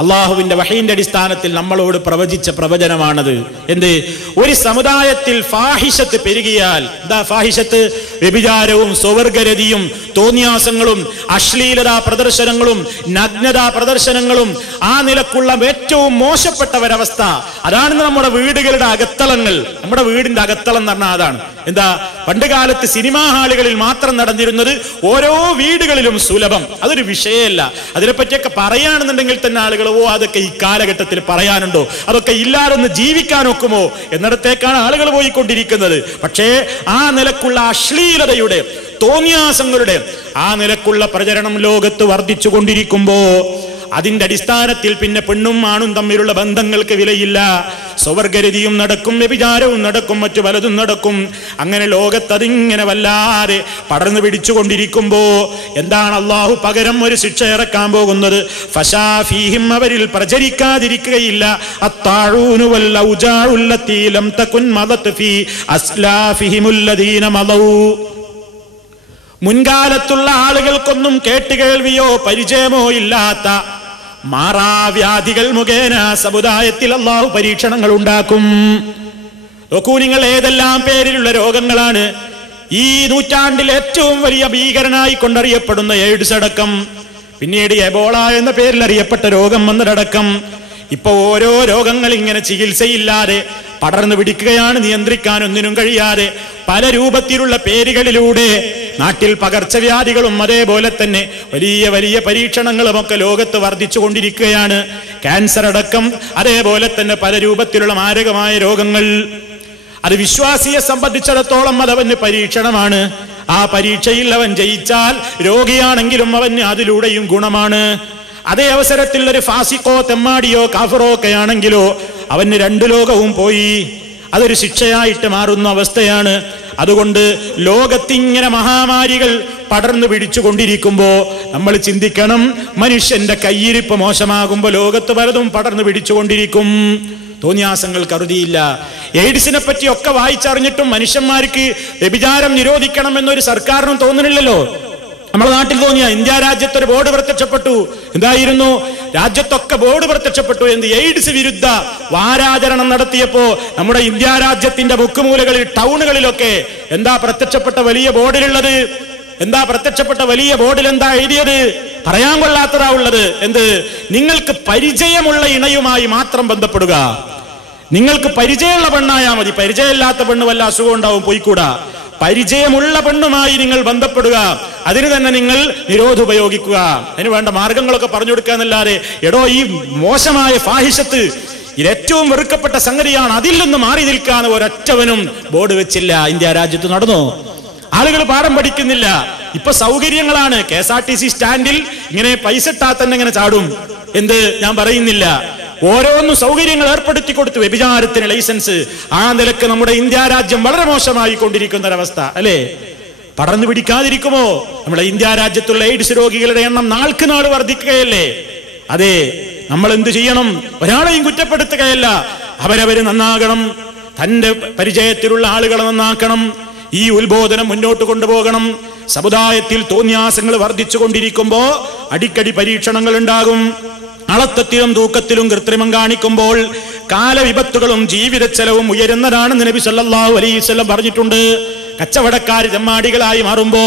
അള്ളാഹുവിന്റെ വഹയിന്റെ അടിസ്ഥാനത്തിൽ നമ്മളോട് പ്രവചിച്ച പ്രവചനമാണത്. എന്ത്? ഒരു സമുദായത്തിൽ ഫാഹിഷത്ത് പെരുകിയാൽ, എന്താ ഫാഹിഷത്ത്? വ്യഭിചാരവും സ്വവർഗരതിയും തോന്നിയാസങ്ങളും അശ്ലീലതാ പ്രദർശനങ്ങളും നഗ്നതാ പ്രദർശനങ്ങളും ആ നിലക്കുള്ള ഏറ്റവും മോശപ്പെട്ട ഒരവസ്ഥ. അതാണ് നമ്മുടെ വീടുകളുടെ അകത്തളങ്ങൾ. നമ്മുടെ വീടിന്റെ അകത്തളം എന്ന് പറഞ്ഞാൽ അതാണ്. എന്താ? പണ്ട് കാലത്ത് സിനിമാ ഹാളുകളിൽ മാത്രം നടന്നിരുന്നത് ഓരോ വീടുകളിലും സുലഭം. അതൊരു വിഷയമല്ല. അതിനെപ്പറ്റിയൊക്കെ പറയുകയാണെന്നുണ്ടെങ്കിൽ തന്നെ ആളുകൾ അതൊക്കെ ഈ കാലഘട്ടത്തിൽ പറയാനുണ്ടോ, അതൊക്കെ ഇല്ലാതൊന്ന് ജീവിക്കാൻ ഒക്കുമോ എന്നിടത്തേക്കാണ് ആളുകൾ പോയിക്കൊണ്ടിരിക്കുന്നത്. പക്ഷേ ആ നിലക്കുള്ള അശ്ലീലതയുടെ തോന്നിയാസങ്ങളുടെ ആ നിലക്കുള്ള പ്രചരണം ലോകത്ത് വർദ്ധിച്ചു കൊണ്ടിരിക്കുമ്പോ അതിന്റെ അടിസ്ഥാനത്തിൽ പിന്നെ പെണ്ണും ആണും തമ്മിലുള്ള ബന്ധങ്ങൾക്ക് വിലയില്ല. സ്വവർഗരതിയും നടക്കും, വ്യഭിചാരവും നടക്കും, മറ്റു പലതും നടക്കും. അങ്ങനെ ലോകത്തതിങ്ങനെ വല്ലാതെ പടർന്നു പിടിച്ചുകൊണ്ടിരിക്കുമ്പോ എന്താണ് അള്ളാഹു പകരം ഒരു ശിക്ഷ ഇറക്കാൻ പോകുന്നത്? ഫശാഫീഹിം, അവരിൽ പ്രചരിക്കാതിരിക്കുകയില്ല. അത്താഊനു വൽ ഔജാഉല്ലതീ ലം തകുൻ മദത് ഫീ അസ്ലാഫിഹിമുല്ലദീന മദൗ. മുൻകാലത്തുള്ള ആളുകൾക്കൊന്നും കേട്ടുകേൾവിയോ പരിചയമോ ഇല്ലാത്ത മാറാവ്യാധികൾ മുഖേന സമുദായത്തിൽ അള്ളാഹു പരീക്ഷണങ്ങൾ ഉണ്ടാക്കും. നോക്കൂ നിങ്ങൾ, ഏതെല്ലാം പേരിലുള്ള രോഗങ്ങളാണ് ഈ നൂറ്റാണ്ടിൽ ഏറ്റവും വലിയ ഭീകരനായി കൊണ്ടറിയപ്പെടുന്ന എയ്ഡ്സ് അടക്കം, പിന്നീട് എബോള എന്ന പേരിൽ അറിയപ്പെട്ട രോഗം വന്നതടക്കം. ഇപ്പൊ ഓരോ രോഗങ്ങൾ ഇങ്ങനെ ചികിത്സയില്ലാതെ പടർന്നു പിടിക്കുകയാണ്, നിയന്ത്രിക്കാൻ ഒന്നിനും കഴിയാതെ പല രൂപത്തിലുള്ള പേരുകളിലൂടെ. നാട്ടിൽ പകർച്ചവ്യാധികളും അതേപോലെ തന്നെ വലിയ വലിയ പരീക്ഷണങ്ങളും ഒക്കെ ലോകത്ത് വർദ്ധിച്ചു കൊണ്ടിരിക്കുകയാണ്. ക്യാൻസർ അടക്കം അതേപോലെ തന്നെ പല രൂപത്തിലുള്ള മാരകമായ രോഗങ്ങൾ. അത് വിശ്വാസിയെ സംബന്ധിച്ചിടത്തോളം അതവന് പരീക്ഷണമാണ്. ആ പരീക്ഷയിൽ അവൻ ജയിച്ചാൽ രോഗിയാണെങ്കിലും അവന് അതിലൂടെയും ഗുണമാണ്. അതേ അവസരത്തിൽ ഒരു ഫാസിക്കോ തെമ്മാടിയോ കാഫറോ ഒക്കെ ആണെങ്കിലോ അവന് രണ്ടു ലോകവും പോയി. അതൊരു ശിക്ഷയായിട്ട് മാറുന്ന അവസ്ഥയാണ്. അതുകൊണ്ട് ലോകത്തിങ്ങനെ മഹാമാരികൾ പടർന്നു പിടിച്ചുകൊണ്ടിരിക്കുമ്പോ നമ്മൾ ചിന്തിക്കണം, മനുഷ്യന്റെ കയ്യിരിപ്പ് മോശമാകുമ്പോൾ ലോകത്ത് പലതും പടർന്നു പിടിച്ചുകൊണ്ടിരിക്കും. തോന്നിയാസങ്ങൾക്ക് അറുതിയില്ല. എയ്ഡ്സിനെ പറ്റി ഒക്കെ വായിച്ചറിഞ്ഞിട്ടും മനുഷ്യന്മാർക്ക് വ്യഭിചാരം നിരോധിക്കണം എന്നൊരു സർക്കാരിനും തോന്നുന്നില്ലല്ലോ. നമ്മുടെ നാട്ടിൽ തോന്നിയ ഇന്ത്യ രാജ്യത്തൊരു ബോർഡ് പ്രത്യക്ഷപ്പെട്ടു. എന്തായിരുന്നു? രാജ്യത്തൊക്കെ ബോർഡ് പ്രത്യക്ഷപ്പെട്ടു. എന്ത്? എയ്ഡ്സ് വിരുദ്ധ വാരാചരണം നടത്തിയപ്പോ നമ്മുടെ ഇന്ത്യ രാജ്യത്തിന്റെ മുക്കുമൂലകളിൽ ടൗണുകളിലൊക്കെ എന്താ പ്രത്യക്ഷപ്പെട്ട വലിയ ബോർഡിലുള്ളത്? എന്താ പ്രത്യക്ഷപ്പെട്ട വലിയ ബോർഡിൽ എന്താ എഴുതിയത്? പറയാൻ കൊള്ളാത്തതാ ഉള്ളത്. എന്ത്? നിങ്ങൾക്ക് പരിചയമുള്ള ഇണയുമായി മാത്രം ബന്ധപ്പെടുക. നിങ്ങൾക്ക് പരിചയമുള്ള പെണ്ണായാൽ മതി. പരിചയമില്ലാത്ത പെണ്ണ് വല്ല അസുഖം ഉണ്ടാവും, പോയിക്കൂടാ. പരിചയമുള്ള പെണ്ണുമായി നിങ്ങൾ ബന്ധപ്പെടുക. അതിന് തന്നെ നിങ്ങൾ നിരോധം ഉപയോഗിക്കുക. അതിന് വേണ്ട മാർഗങ്ങളൊക്കെ പറഞ്ഞു കൊടുക്കുക എന്നല്ലാതെ എടോ ഈ മോശമായ ഫാഹിഷത്ത് ഏറ്റവും വെറുക്കപ്പെട്ട സംഗതിയാണ്, അതിൽ നിന്ന് മാറി നിൽക്കാൻ ഒരൊറ്റവനും ബോർഡ് വെച്ചില്ല. ഇന്ത്യ രാജ്യത്ത് നടന്നു. ആളുകൾ പാഠം പഠിക്കുന്നില്ല. ഇപ്പൊ സൗകര്യങ്ങളാണ്. KSRTC സ്റ്റാൻഡിൽ ഇങ്ങനെ പൈസ ഇട്ടാൽ തന്നെ ഇങ്ങനെ ചാടും. എന്ത്? ഞാൻ പറയുന്നില്ല. ഓരോന്നും സൗകര്യങ്ങൾ ഏർപ്പെടുത്തി കൊടുത്തു. വ്യഭിചാരത്തിന് ലൈസൻസ്. ആ നിലക്ക് നമ്മുടെ ഇന്ത്യ രാജ്യം വളരെ മോശമായി കൊണ്ടിരിക്കുന്ന ഒരവസ്ഥ അല്ലേ? പടർന്നു പിടിക്കാതിരിക്കുമോ? നമ്മുടെ ഇന്ത്യ രാജ്യത്തുള്ള എയ്ഡ്സ് രോഗികളുടെ എണ്ണം നാൾക്ക് നാൾ വർദ്ധിക്കുകയല്ലേ? അതെ, നമ്മൾ എന്ത് ചെയ്യണം? ഒരാളെയും കുറ്റപ്പെടുത്തുകയല്ല. അവരവര് നന്നാകണം. തന്റെ പരിചയത്തിലുള്ള ആളുകളെ നന്നാക്കണം. ഈ ഉത്ബോധനം മുന്നോട്ട് കൊണ്ടുപോകണം. സമുദായത്തിൽ തോന്നിയാസങ്ങൾ വർദ്ധിച്ചു കൊണ്ടിരിക്കുമ്പോ അടിക്കടി പരീക്ഷണങ്ങൾ ഉണ്ടാകും. അളത്തത്തിലും തൂക്കത്തിലും കൃത്രിമം കാണിക്കുമ്പോൾ കാലവിപത്തുകളും ജീവിത ചെലവും ഉയരുന്നതാണെന്ന് നബി സല്ലല്ലാഹു അലൈഹി വസല്ലം പറഞ്ഞിട്ടുണ്ട്. കച്ചവടക്കാർ ചെമ്മാടികളായി മാറുമ്പോ,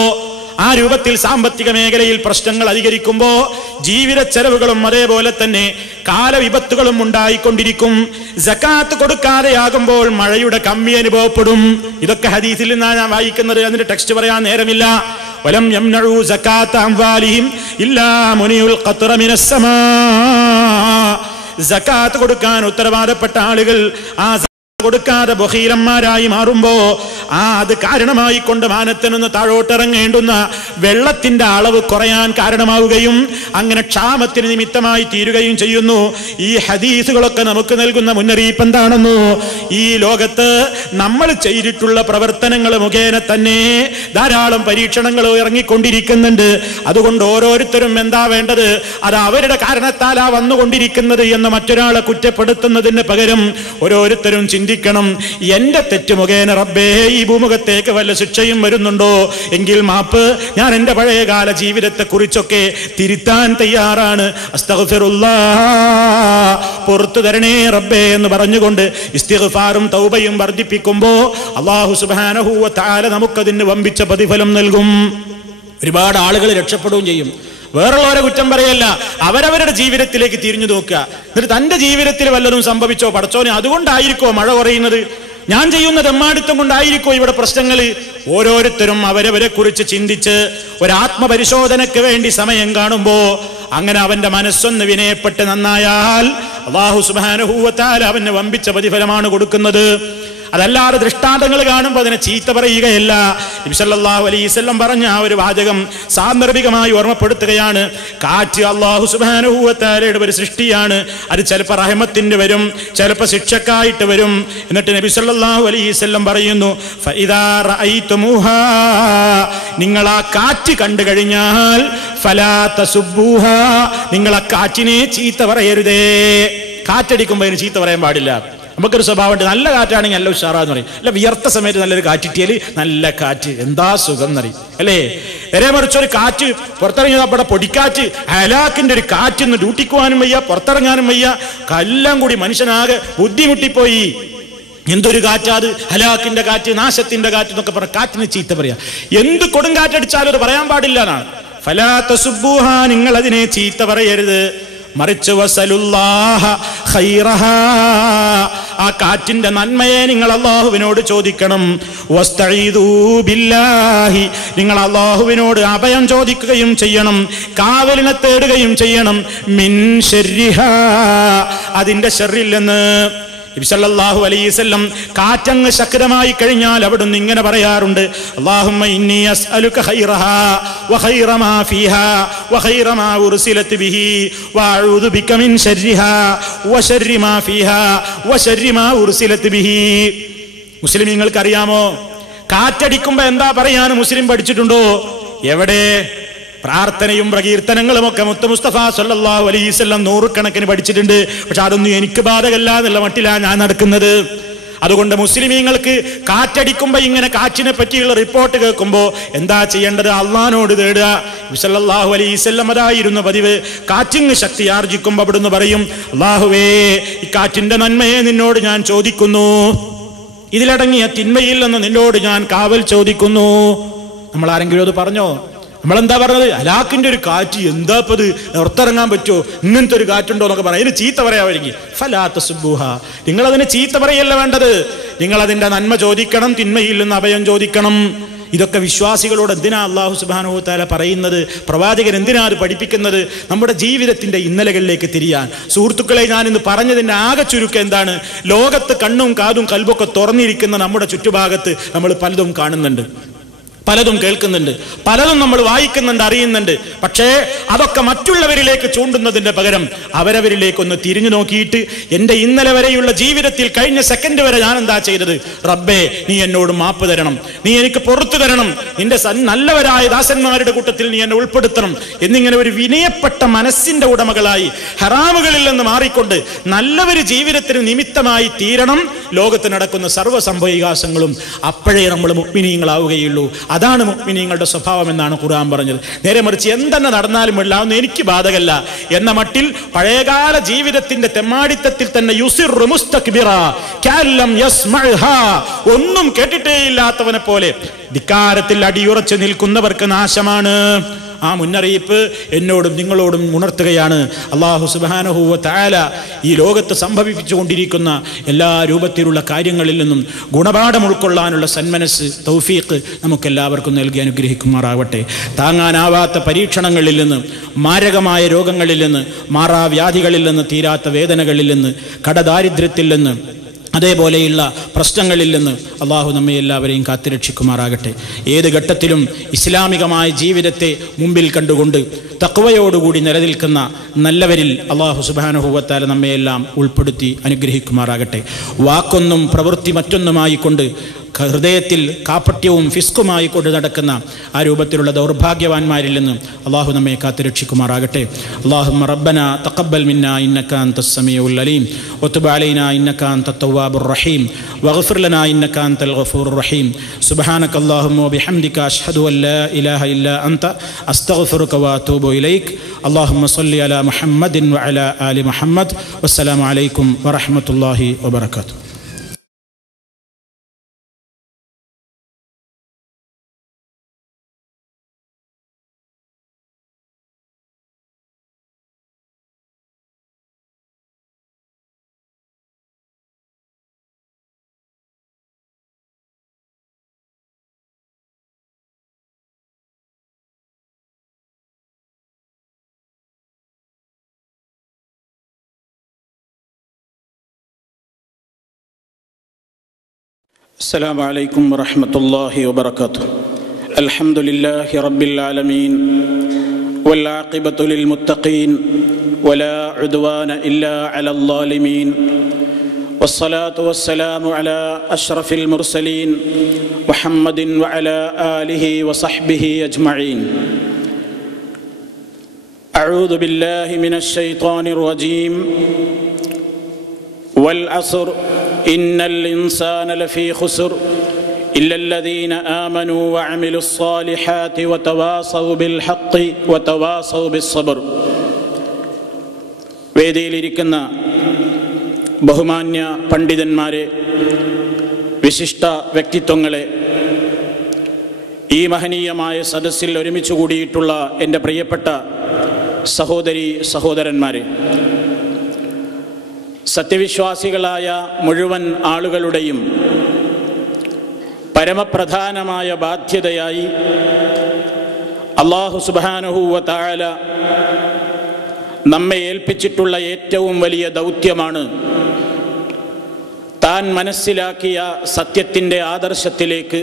ആ രൂപത്തിൽ സാമ്പത്തിക മേഖലയിൽ പ്രശ്നങ്ങൾ അധികരിക്കുമ്പോ ജീവിത ചെലവുകളും അതേപോലെ തന്നെ കാലവിപത്തുകളും ഉണ്ടായിക്കൊണ്ടിരിക്കും. സകാത്ത് കൊടുക്കാതെയാകുമ്പോൾ മഴയുടെ കമ്മി അനുഭവപ്പെടും. ഇതൊക്കെ ഹദീസിൽ നിന്നാണ് ഞാൻ വായിക്കുന്നത്. അതിന്റെ ടെക്സ്റ്റ് പറയാൻ നേരമില്ല. വലം യംനഉ സകാത്ത അംവാലിഹിം ഇല്ലാ മുനിഉൽ ഖത്റ മിനസ് സമാ. സകാത്ത് കൊടുക്കാൻ ഉത്തരവാദപ്പെട്ട ആളുകൾ ആ കൊടുക്കാതെ ബഖീലന്മാരായി മാറുമ്പോ അത് കാരണമായി കൊണ്ട് മാനത്തിൽ നിന്ന് താഴോട്ടിറങ്ങേണ്ടുന്ന വെള്ളത്തിന്റെ അളവ് കുറയാൻ കാരണമാവുകയും അങ്ങനെ ക്ഷാമത്തിന് നിമിത്തമായി തീരുകയും ചെയ്യുന്നു. ഈ ഹദീസുകളൊക്കെ നമുക്ക് നൽകുന്ന മുന്നറിയിപ്പ് എന്താണെന്നോ? ഈ ലോകത്ത് നമ്മൾ ചെയ്തിട്ടുള്ള പ്രവർത്തനങ്ങൾ മുഖേന തന്നെ ധാരാളം പരീക്ഷണങ്ങൾ ഇറങ്ങിക്കൊണ്ടിരിക്കുന്നുണ്ട്. അതുകൊണ്ട് ഓരോരുത്തരും എന്താ വേണ്ടത്? അത് അവരുടെ കാരണത്താലാ വന്നുകൊണ്ടിരിക്കുന്നത് എന്ന് മറ്റൊരാളെ കുറ്റപ്പെടുത്തുന്നതിന് പകരം ഓരോരുത്തരും ചിന്തിക്കുക. ചിന്തിക്കണം, എന്റെ തെറ്റ് മുഖേന റബ്ബേ ഈ ഭൂമുഖത്തേക്ക് വല്ല ശിക്ഷയും വരുന്നുണ്ടോ എങ്കിൽ മാപ്പ്, ഞാൻ എന്റെ പഴയകാല ജീവിതത്തെ കുറിച്ചൊക്കെ തിരുത്താൻ തയ്യാറാണ്. അസ്തഗ്ഫിറുല്ലാഹ്, പുറത്തു തരണേ റബ്ബേ എന്ന് പറഞ്ഞുകൊണ്ട് ഇസ്തിഗ്ഫാറും തൗബയും വർദ്ധിപ്പിക്കുമ്പോ അല്ലാഹു സുബ്ഹാനഹു വ തആല നമുക്കതിന് വമ്പിച്ച പ്രതിഫലം നൽകും. ഒരുപാട് ആളുകൾ രക്ഷപ്പെടുകയും ചെയ്യും. വേറുള്ളവരെ കുറ്റം പറയല്ല, അവരവരുടെ ജീവിതത്തിലേക്ക് തിരിഞ്ഞു നോക്കുക. എന്നിട്ട് തന്റെ ജീവിതത്തിൽ വല്ലതും സംഭവിച്ചോ, പടച്ചോനെ അതുകൊണ്ടായിരിക്കോ മഴ കുറയുന്നത്, ഞാൻ ചെയ്യുന്ന തെമ്മാടിത്തം കൊണ്ടായിരിക്കോ ഇവിടെ പ്രശ്നങ്ങൾ? ഓരോരുത്തരും അവരവരെ കുറിച്ച് ചിന്തിച്ച് ഒരാത്മപരിശോധനയ്ക്ക് വേണ്ടി സമയം കാണുമ്പോ അങ്ങനെ അവന്റെ മനസ്സൊന്ന് വിനയപ്പെട്ട് നന്നായാൽ അല്ലാഹു സുബ്ഹാനഹു വ തആല അവന് വമ്പിച്ച പ്രതിഫലമാണ് കൊടുക്കുന്നത്. അതല്ലാതെ ദൃഷ്ടാന്തങ്ങൾ കാണുമ്പോൾ അതിനെ ചീത്ത പറയുകയല്ല. നബി സല്ലല്ലാഹു അലൈഹി വസല്ലം പറഞ്ഞ ആ ഒരു വാചകം സാന്ദർഭികമായി ഓർമ്മപ്പെടുത്തുകയാണ്. കാറ്റ് അല്ലാഹു സുബ്ഹാനഹു വ തആലയുടെ ഒരു സൃഷ്ടിയാണ്. അത് ചിലപ്പോൾ റഹ്മത്തിന് വരും, ചിലപ്പോൾ ശിക്ഷക്കായിട്ട് വരും. എന്നിട്ട് നബി സല്ലല്ലാഹു അലൈഹി വസല്ലം പറയുന്നു, ഫഇദാ റഅയ്തുമുഹാ, നിങ്ങൾ ആ കാറ്റ് കണ്ടു കഴിഞ്ഞാൽ ഫലാ തസുബ്ബൂഹാ, നിങ്ങൾ ആ കാറ്റിനെ ചീത്ത പറയരുതേ. കാറ്റടിക്കുമ്പോൾ അതിന് ചീത്ത പറയാൻ പാടില്ല. നമുക്കൊരു സ്വഭാവമുണ്ട്, നല്ല കാറ്റാണെങ്കിൽ നല്ല ഉഷാറാന്ന് പറയും, അല്ല വിയർത്ത സമയത്ത് നല്ലൊരു കാറ്റിട്ടിയാൽ നല്ല കാറ്റ്, എന്താ സുഖം എന്നറിയും അല്ലേ. നേരെ മറിച്ചൊരു കാറ്റ് പുറത്തിറങ്ങിയത് അവിടെ പൊടിക്കാറ്റ്, ഹലാക്കിന്റെ ഒരു കാറ്റ്, ഡ്യൂട്ടിക്കുവാനും വയ്യ, പുറത്തിറങ്ങാനും വയ്യ, എല്ലാം കൂടി മനുഷ്യനാകെ ബുദ്ധിമുട്ടിപ്പോയി. എന്തൊരു കാറ്റാത്, ഹലാക്കിന്റെ കാറ്റ്, നാശത്തിന്റെ കാറ്റ് എന്നൊക്കെ പറഞ്ഞ കാറ്റിന് ചീത്ത പറയാ. എന്ത് കൊടുങ്കാറ്റടിച്ചാലും അത് പറയാൻ പാടില്ല എന്നാണ്. ഫലാ തസുബ്ബൂഹാ, നിങ്ങൾ അതിനെ ചീത്ത പറയരുത്. മറിച്ച് വസലുല്ലാഹ ഖൈറഹാ, ആ കാറ്റിന്റെ നന്മയെ നിങ്ങൾ അല്ലാഹുവിനോട് ചോദിക്കണം. വസ്തഈദൂ ബില്ലാഹി, നിങ്ങൾ അല്ലാഹുവിനോട് അഭയം ചോദിക്കുകയും ചെയ്യണം, കാവലിനെ തേടുകയും ചെയ്യണം. മിൻ ശർരിഹാ, അതിന്റെ ശർറിൽ നിന്ന്. നബി സല്ലല്ലാഹു അലൈഹി വസല്ലം കാറ്റങ്ങ് ശക്തമായി കഴിഞ്ഞാൽ അവിടുന്ന് ഇങ്ങനെ പറയാറുണ്ട്, അല്ലാഹുമ്മ ഇന്നി അസ്അലുക ഖൈറഹാ വ ഖൈറ മാ ഫീഹാ വ ഖൈറ മാ ഉർസിലത് ബിഹി വ അഊദു ബിക മിൻ ശർരിഹാ വ ശർരി മാ ഫീഹാ വ ശർരി മാ ഉർസിലത് ബിഹി. മുസ്ലിമീങ്ങൾക്ക് അറിയാമോ കാറ്റടിക്കുമ്പോ എന്താ പറയാന്ന് മുസ്ലിം പഠിച്ചിട്ടുണ്ടോ? എവിടെ? പ്രാർത്ഥനയും പ്രകീർത്തനങ്ങളും ഒക്കെ മുത്ത് മുസ്തഫ സല്ലല്ലാഹു അലൈഹി വസല്ലം നൂറുകണക്കിന് പഠിച്ചിട്ടുണ്ട്. പക്ഷെ അതൊന്നും എനിക്ക് ബാധകല്ല എന്നുള്ള മട്ടിലാണ് ഞാൻ നടക്കുന്നത്. അതുകൊണ്ട് മുസ്ലിമീങ്ങൾക്ക് കാറ്റടിക്കുമ്പോ ഇങ്ങനെ കാറ്റിനെ പറ്റിയുള്ള റിപ്പോർട്ട് കേൾക്കുമ്പോ എന്താ ചെയ്യേണ്ടത്? അള്ളാഹിനോട് തേടുക. നബി സല്ലല്ലാഹു അലൈഹി വസല്ലം അതായിരുന്നു പതിവ്. കാറ്റിന് ശക്തി ആർജിക്കുമ്പോ അവിടുന്ന് പറയും, അല്ലാഹുവേ ഈ കാറ്റിന്റെ നന്മയെ നിന്നോട് ഞാൻ ചോദിക്കുന്നു, ഇതിലടങ്ങിയ തിന്മയിൽ നിന്ന് നിന്നോട് ഞാൻ കാവൽ ചോദിക്കുന്നു. നമ്മൾ ആരെങ്കിലും അത് പറഞ്ഞോ? നമ്മളെന്താ പറഞ്ഞത്? ഹലാക്കിന്റെ ഒരു കാറ്റ്, എന്താ ഇപ്പത്, പുറത്തിറങ്ങാൻ പറ്റുമോ, ഇങ്ങനത്തെ ഒരു കാറ്റുണ്ടോ എന്നൊക്കെ പറയാം. അതിന് ചീത്ത പറയാമെങ്കിൽ ഫലാ തസുബ്ബൂഹാ, നിങ്ങൾ അതിന് ചീത്ത പറയല്ല വേണ്ടത്, നിങ്ങൾ അതിന്റെ നന്മ ചോദിക്കണം, തിന്മയിൽ നിന്ന് അഭയം ചോദിക്കണം. ഇതൊക്കെ വിശ്വാസികളോട് എന്തിനാ അല്ലാഹു സുബ്ഹാനഹു വ തആല പറയുന്നത്? പ്രവാചകൻ എന്തിനാ അത് പഠിപ്പിക്കുന്നത്? നമ്മുടെ ജീവിതത്തിന്റെ ഇന്നലകളിലേക്ക് തിരിയാൻ. സുഹൃത്തുക്കളെ, ഞാൻ ഇന്ന് പറഞ്ഞതിന്റെ ആകെ ചുരുക്കം എന്താണ്? ലോകത്ത് കണ്ണും കാതും കൽബൊക്കെ തുറന്നിരിക്കുന്ന നമ്മുടെ ചുറ്റുഭാഗത്ത് നമ്മൾ പലതും കാണുന്നുണ്ട്, പലതും കേൾക്കുന്നുണ്ട്, പലതും നമ്മൾ വായിക്കുന്നുണ്ട്, അറിയുന്നുണ്ട്. പക്ഷേ അതൊക്കെ മറ്റുള്ളവരിലേക്ക് ചൂണ്ടുന്നതിന്റെ പകരം അവരവരിലേക്കൊന്ന് തിരിഞ്ഞു നോക്കിയിട്ട് എൻ്റെ ഇന്നലെ വരെയുള്ള ജീവിതത്തിൽ കഴിഞ്ഞ സെക്കൻഡ് വരെ ഞാൻ എന്താ ചെയ്തത്? റബ്ബേ, നീ എന്നോട് മാപ്പ് തരണം, നീ എനിക്ക് പുറത്തു തരണം, നിന്റെ നല്ലവരായ ദാസന്മാരുടെ കൂട്ടത്തിൽ നീ എന്നെ ഉൾപ്പെടുത്തണം എന്നിങ്ങനെ ഒരു വിനയപ്പെട്ട മനസ്സിന്റെ ഉടമകളായി ഹറാമുകളിൽ നിന്ന് മാറിക്കൊണ്ട് നല്ലൊരു ജീവിതത്തിന് നിമിത്തമായി തീരണം ലോകത്ത് നടക്കുന്ന സർവ്വസംഭവവികാസങ്ങളും. അപ്പോഴേ നമ്മൾ മുഅ്മിനീങ്ങളാവുകയുള്ളൂ. അതാണ് മുഅ്മിനീങ്ങളുടെ സ്വഭാവം എന്നാണ് ഖുർആൻ പറഞ്ഞത്. നേരെ മറിച്ച് എന്തെന്നെ നടന്നാലും വെള്ളാവുന്ന എനിക്ക് ബാധകല്ല എന്ന മട്ടിൽ പഴയകാല ജീവിതത്തിന്റെ തെമ്മാടിത്തത്തിൽ തന്നെ യുസിറു മുസ്തക്ബിറ കഅല്ലം യസ്മഅഹാ, ഒന്നും കേട്ടിട്ടേയില്ലാത്തവനെ പോലെ ധിക്കാരത്തിൽ അടിയുറച്ചു നിൽക്കുന്നവർക്ക് നാശമാണ്. ആ മുന്നറിയിപ്പ് എന്നോടും നിങ്ങളോടും ഉണർത്തുകയാണ്. അല്ലാഹു സുബ്ഹാനഹു വ തആല ഈ ലോകത്ത് സംഭവിച്ചുകൊണ്ടിരിക്കുന്ന എല്ലാ രൂപത്തിലുള്ള കാര്യങ്ങളിൽ നിന്നും ഗുണപാഠം ഉൾക്കൊള്ളാനുള്ള സന്മനസ്, തൗഫീഖ് നമുക്കെല്ലാവർക്കും നൽകി അനുഗ്രഹിക്കുമാറാവട്ടെ. താങ്ങാനാവാത്ത പരീക്ഷണങ്ങളിൽ നിന്ന്, മാരകമായ രോഗങ്ങളിൽ നിന്ന്, മാറാവ്യാധികളിൽ നിന്ന്, തീരാത്ത വേദനകളിൽ നിന്ന്, കടദാരിദ്ര്യത്തിൽ നിന്ന്, അതേപോലെയുള്ള പ്രശ്നങ്ങളിൽ നിന്ന് അള്ളാഹു നമ്മെ എല്ലാവരെയും കാത്തുരക്ഷിക്കുമാറാകട്ടെ. ഏത് ഘട്ടത്തിലും ഇസ്ലാമികമായ ജീവിതത്തെ മുമ്പിൽ കണ്ടുകൊണ്ട് തഖ്വയോടുകൂടി നിലനിൽക്കുന്ന നല്ലവരിൽ അള്ളാഹു സുബ്ഹാനഹു വ തആല നമ്മയെല്ലാം ഉൾപ്പെടുത്തി അനുഗ്രഹിക്കുമാറാകട്ടെ. വാക്കൊന്നും പ്രവൃത്തി മറ്റൊന്നുമായി കൊണ്ട് ഹൃദയത്തിൽ കാപ്പട്യവും ഫിസ്കുമായി കൊണ്ട് നടക്കുന്ന ആ രൂപത്തിലുള്ള ദൗർഭാഗ്യവാന്മാരിൽ നിന്ന് അള്ളാഹു നമ്മെ കാത്തുരക്ഷിക്കുമാറാകട്ടെ. അല്ലാഹുമ്മ റബ്ബനാ തഖബ്ബൽ മിന്നാ ഇന്നക അൻതസ് സമീഉൽ അലീം വതുബ് അലൈനാ ഇന്നക അൻതത് തവ്വാബുർ റഹീം വഗ്ഫിർ ലനാ ഇന്നക അൻതൽ ഗഫൂറുർ റഹീം. സുബ്ഹാനക അല്ലാഹുമ്മ വബിഹംദിക അശ്ഹദു അൻ ലാ ഇലാഹ ഇല്ലാ അൻത അസ്തഗ്ഫിറുക വഅതൂബു ഇലൈക്. അല്ലാഹുമ്മ സ്വല്ലി അലാ മുഹമ്മദിൻ വഅലാ ആലി മുഹമ്മദ്. വസ്സലാമു അലൈക്കും വറഹ്മത്തുള്ളാഹി വബറകാതുഹു. السلام عليكم ورحمة الله وبركاته. الحمد لله رب العالمين والعاقبة للمتقين ولا عدوان إلا على الظالمين والصلاة والسلام على أشرف المرسلين محمد وعلى آله وصحبه أجمعين. أعوذ بالله من الشيطان الرجيم. والعصر إن الإنسان لفي خسر إلا الذين آمنوا وعملوا الصالحات وتواصوا بالحق وتواصوا بالصبر. വേദിയിലിരിക്കുന്ന ബഹുമാന്യ പണ്ഡിതന്മാരെ, വിശിഷ്ട വ്യക്തിത്വങ്ങളെ, ഈ മഹനീയമായ സദസ്സിൽ ഒരുമിച്ച് കൂടിയിട്ടുള്ള എൻ്റെ പ്രിയപ്പെട്ട സഹോദരി സഹോദരന്മാരെ, സത്യവിശ്വാസികളായ മുഴുവൻ ആളുകളുടെയും പരമപ്രധാനമായ ബാധ്യതയായി അല്ലാഹു സുബ്ഹാനഹു വ തആല നമ്മെ ഏൽപ്പിച്ചിട്ടുള്ള ഏറ്റവും വലിയ ദൗത്യമാണ് താൻ മനസ്സിലാക്കിയ സത്യത്തിൻ്റെ ആദർശത്തിലേക്ക്,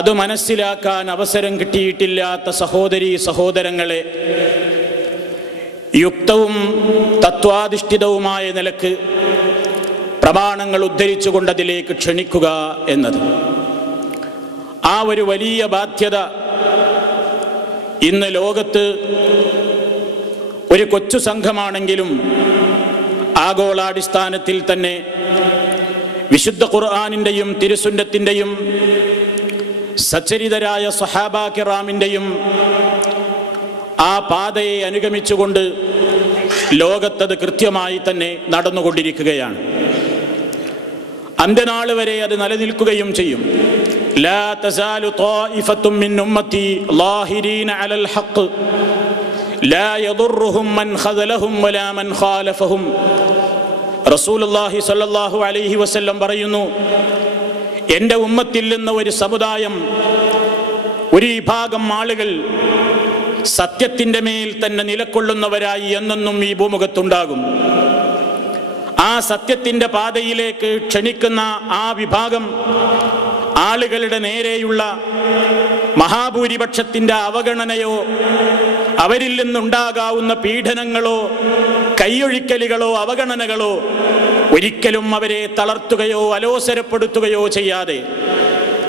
അത് മനസ്സിലാക്കാൻ അവസരം കിട്ടിയിട്ടില്ലാത്ത സഹോദരീ സഹോദരങ്ങളെ യുക്തവും തത്വാധിഷ്ഠിതവുമായ നിലക്ക് പ്രമാണങ്ങൾ ഉദ്ധരിച്ചുകൊണ്ട് അതിലേക്ക് ക്ഷണിക്കുക എന്നത്. ആ ഒരു വലിയ ബാധ്യത ഇന്ന് ലോകത്ത് ഒരു കൊച്ചു സംഘമാണെങ്കിലും ആഗോളാടിസ്ഥാനത്തിൽ തന്നെ വിശുദ്ധ ഖുർആനിൻ്റെയും തിരുസുന്നത്തിൻ്റെയും സച്ചരിതരായ സ്വഹാബാ കിറാമിൻ്റെയും ആ പാതയെ അനുഗമിച്ചുകൊണ്ട് ലോകത്തത് കൃത്യമായി തന്നെ നടന്നുകൊണ്ടിരിക്കുകയാണ്. അന്ത്യനാൾ വരെ അത് നിലനിൽക്കുകയും ചെയ്യും. ലാ തസാലു ത്വായിഫത്തും മിൻ ഉമ്മത്തി ളാഹിരീന അലൽ ഹഖ് ലാ യദുർറുഹും മൻ ഖദലഹും വലാ മൻ ഖാലഫഹും. റസൂലുള്ളാഹി സ്വല്ലല്ലാഹു അലൈഹി വസല്ലം പറയുന്നു, എൻ്റെ ഉമ്മത്തിൽ നിന്ന് ഒരു സമുദായം, ഒരു വിഭാഗം ആളുകൾ സത്യത്തിൻ്റെ മേൽ തന്നെ നിലകൊള്ളുന്നവരായി എന്നെന്നും ഈ ഭൂമുഖത്തുണ്ടാകും. ആ സത്യത്തിൻ്റെ പാതയിലേക്ക് ക്ഷണിക്കുന്ന ആ വിഭാഗം ആളുകളുടെ നേരെയുള്ള മഹാഭൂരിപക്ഷത്തിൻ്റെ അവഗണനയോ അവരിൽ നിന്നുണ്ടാകാവുന്ന പീഡനങ്ങളോ കൈയൊഴിക്കലുകളോ അവഗണനകളോ ഒരിക്കലും അവരെ തളർത്തുകയോ അലോസരപ്പെടുത്തുകയോ ചെയ്യാതെ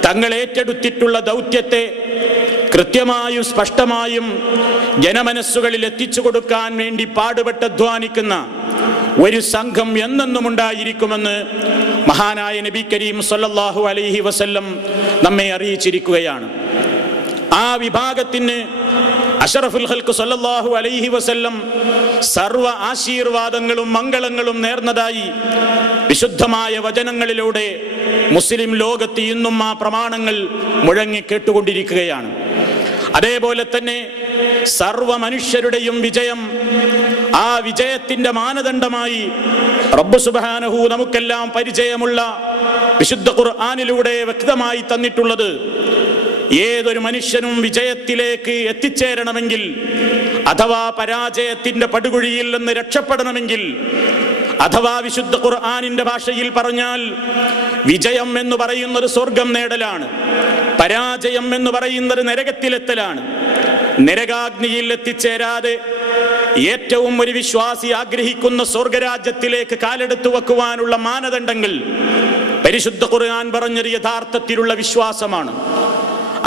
തങ്ങൾ ഏറ്റെടുത്തിട്ടുള്ള ദൗത്യത്തെ കൃത്യമായും സ്പഷ്ടമായും ജനമനസ്സുകളിൽ എത്തിച്ചു കൊടുക്കാൻ വേണ്ടി പാടുപെട്ട് അധ്വാനിക്കുന്ന ഒരു സംഘം എന്നെന്നും ഉണ്ടായിരിക്കുമെന്ന് മഹാനായ നബി കരീം സല്ലല്ലാഹു അലൈഹി വസല്ലം നമ്മെ അറിയിച്ചിരിക്കുകയാണ്. ആ വിഭാഗത്തിന് അഷ്റഫുൽ ഖൽഖ് സല്ലല്ലാഹു അലൈഹി വസല്ലം സർവ ആശീർവാദങ്ങളും മംഗളങ്ങളും നേർന്നതായി വിശുദ്ധമായ വചനങ്ങളിലൂടെ മുസ്ലിം ലോകത്ത് ഇന്നും ആ പ്രമാണങ്ങൾ മുഴങ്ങി കേട്ടുകൊണ്ടിരിക്കുകയാണ്. അതേപോലെ തന്നെ സർവ മനുഷ്യരുടെയും വിജയം, ആ വിജയത്തിന്റെ മാനദണ്ഡമായി റബ്ബ് സുബ്ഹാനഹു നമുക്കെല്ലാം പരിചയമുള്ള വിശുദ്ധ ഖുർആനിലൂടെ വ്യക്തമായി തന്നിട്ടുള്ളത്, ഏതൊരു മനുഷ്യനും വിജയത്തിലേക്ക് എത്തിച്ചേരണമെങ്കിൽ അഥവാ പരാജയത്തിന്റെ പടുകുഴിയിൽ നിന്ന് രക്ഷപ്പെടണമെങ്കിൽ, അഥവാ വിശുദ്ധ ഖുർആനിന്റെ ഭാഷയിൽ പറഞ്ഞാൽ വിജയം എന്ന് പറയുന്നത് സ്വർഗം നേടലാണ്, പരാജയം എന്ന് പറയുന്നത് നരകത്തിലെത്തലാണ്. നരകാഗ്നിയിൽ എത്തിച്ചേരാതെ ഏറ്റവും ഒരു വിശ്വാസി ആഗ്രഹിക്കുന്ന സ്വർഗരാജ്യത്തിലേക്ക് കാലെടുത്തു വെക്കുവാനുള്ള മാനദണ്ഡങ്ങൾ പരിശുദ്ധ ഖുർആൻ പറഞ്ഞത് യഥാർത്ഥത്തിലുള്ള വിശ്വാസമാണ്.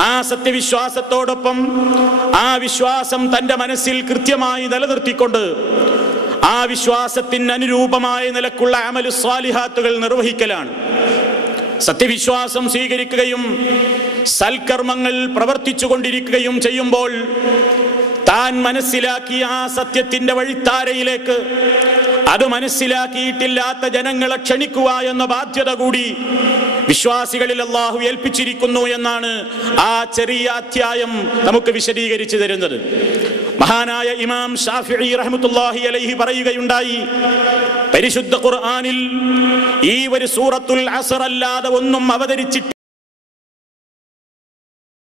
ആ സത്യവിശ്വാസത്തോടൊപ്പം ആ വിശ്വാസം തൻ്റെ മനസ്സിൽ കൃത്യമായി നിലനിർത്തിക്കൊണ്ട് ആ വിശ്വാസത്തിന് അനുരൂപമായ നിലക്കുള്ള അമലു സ്വാലിഹാത്തുകൾ നിർവഹിക്കലാണ്. സത്യവിശ്വാസം സ്വീകരിക്കുകയും സൽക്കർമ്മങ്ങൾ പ്രവർത്തിച്ചു കൊണ്ടിരിക്കുകയും ചെയ്യുമ്പോൾ താൻ മനസ്സിലാക്കിയ ആ സത്യത്തിന്റെ വഴിത്താരയിലേക്ക് അത് മനസ്സിലാക്കിയിട്ടില്ലാത്ത ജനങ്ങളെ ക്ഷണിക്കുക എന്ന ബാധ്യത കൂടി വിശ്വാസികളിൽ അല്ലാഹു ഏൽപ്പിച്ചിരിക്കുന്നു എന്നാണ് ആ ചെറിയ അധ്യായം നമുക്ക് വിശദീകരിച്ചു തരുന്നത്. മഹാനായ ഇമാം ഷാഫിഈ റഹ്മത്തുള്ളാഹി അലൈഹി പറയുകയുണ്ടായി, പരിശുദ്ധ ഖുർആനിൽ ഈ ഒരു സൂറത്തുൽ അസ്ർ അല്ലാതെ ഒന്നും അവതരിച്ചിട്ടില്ല.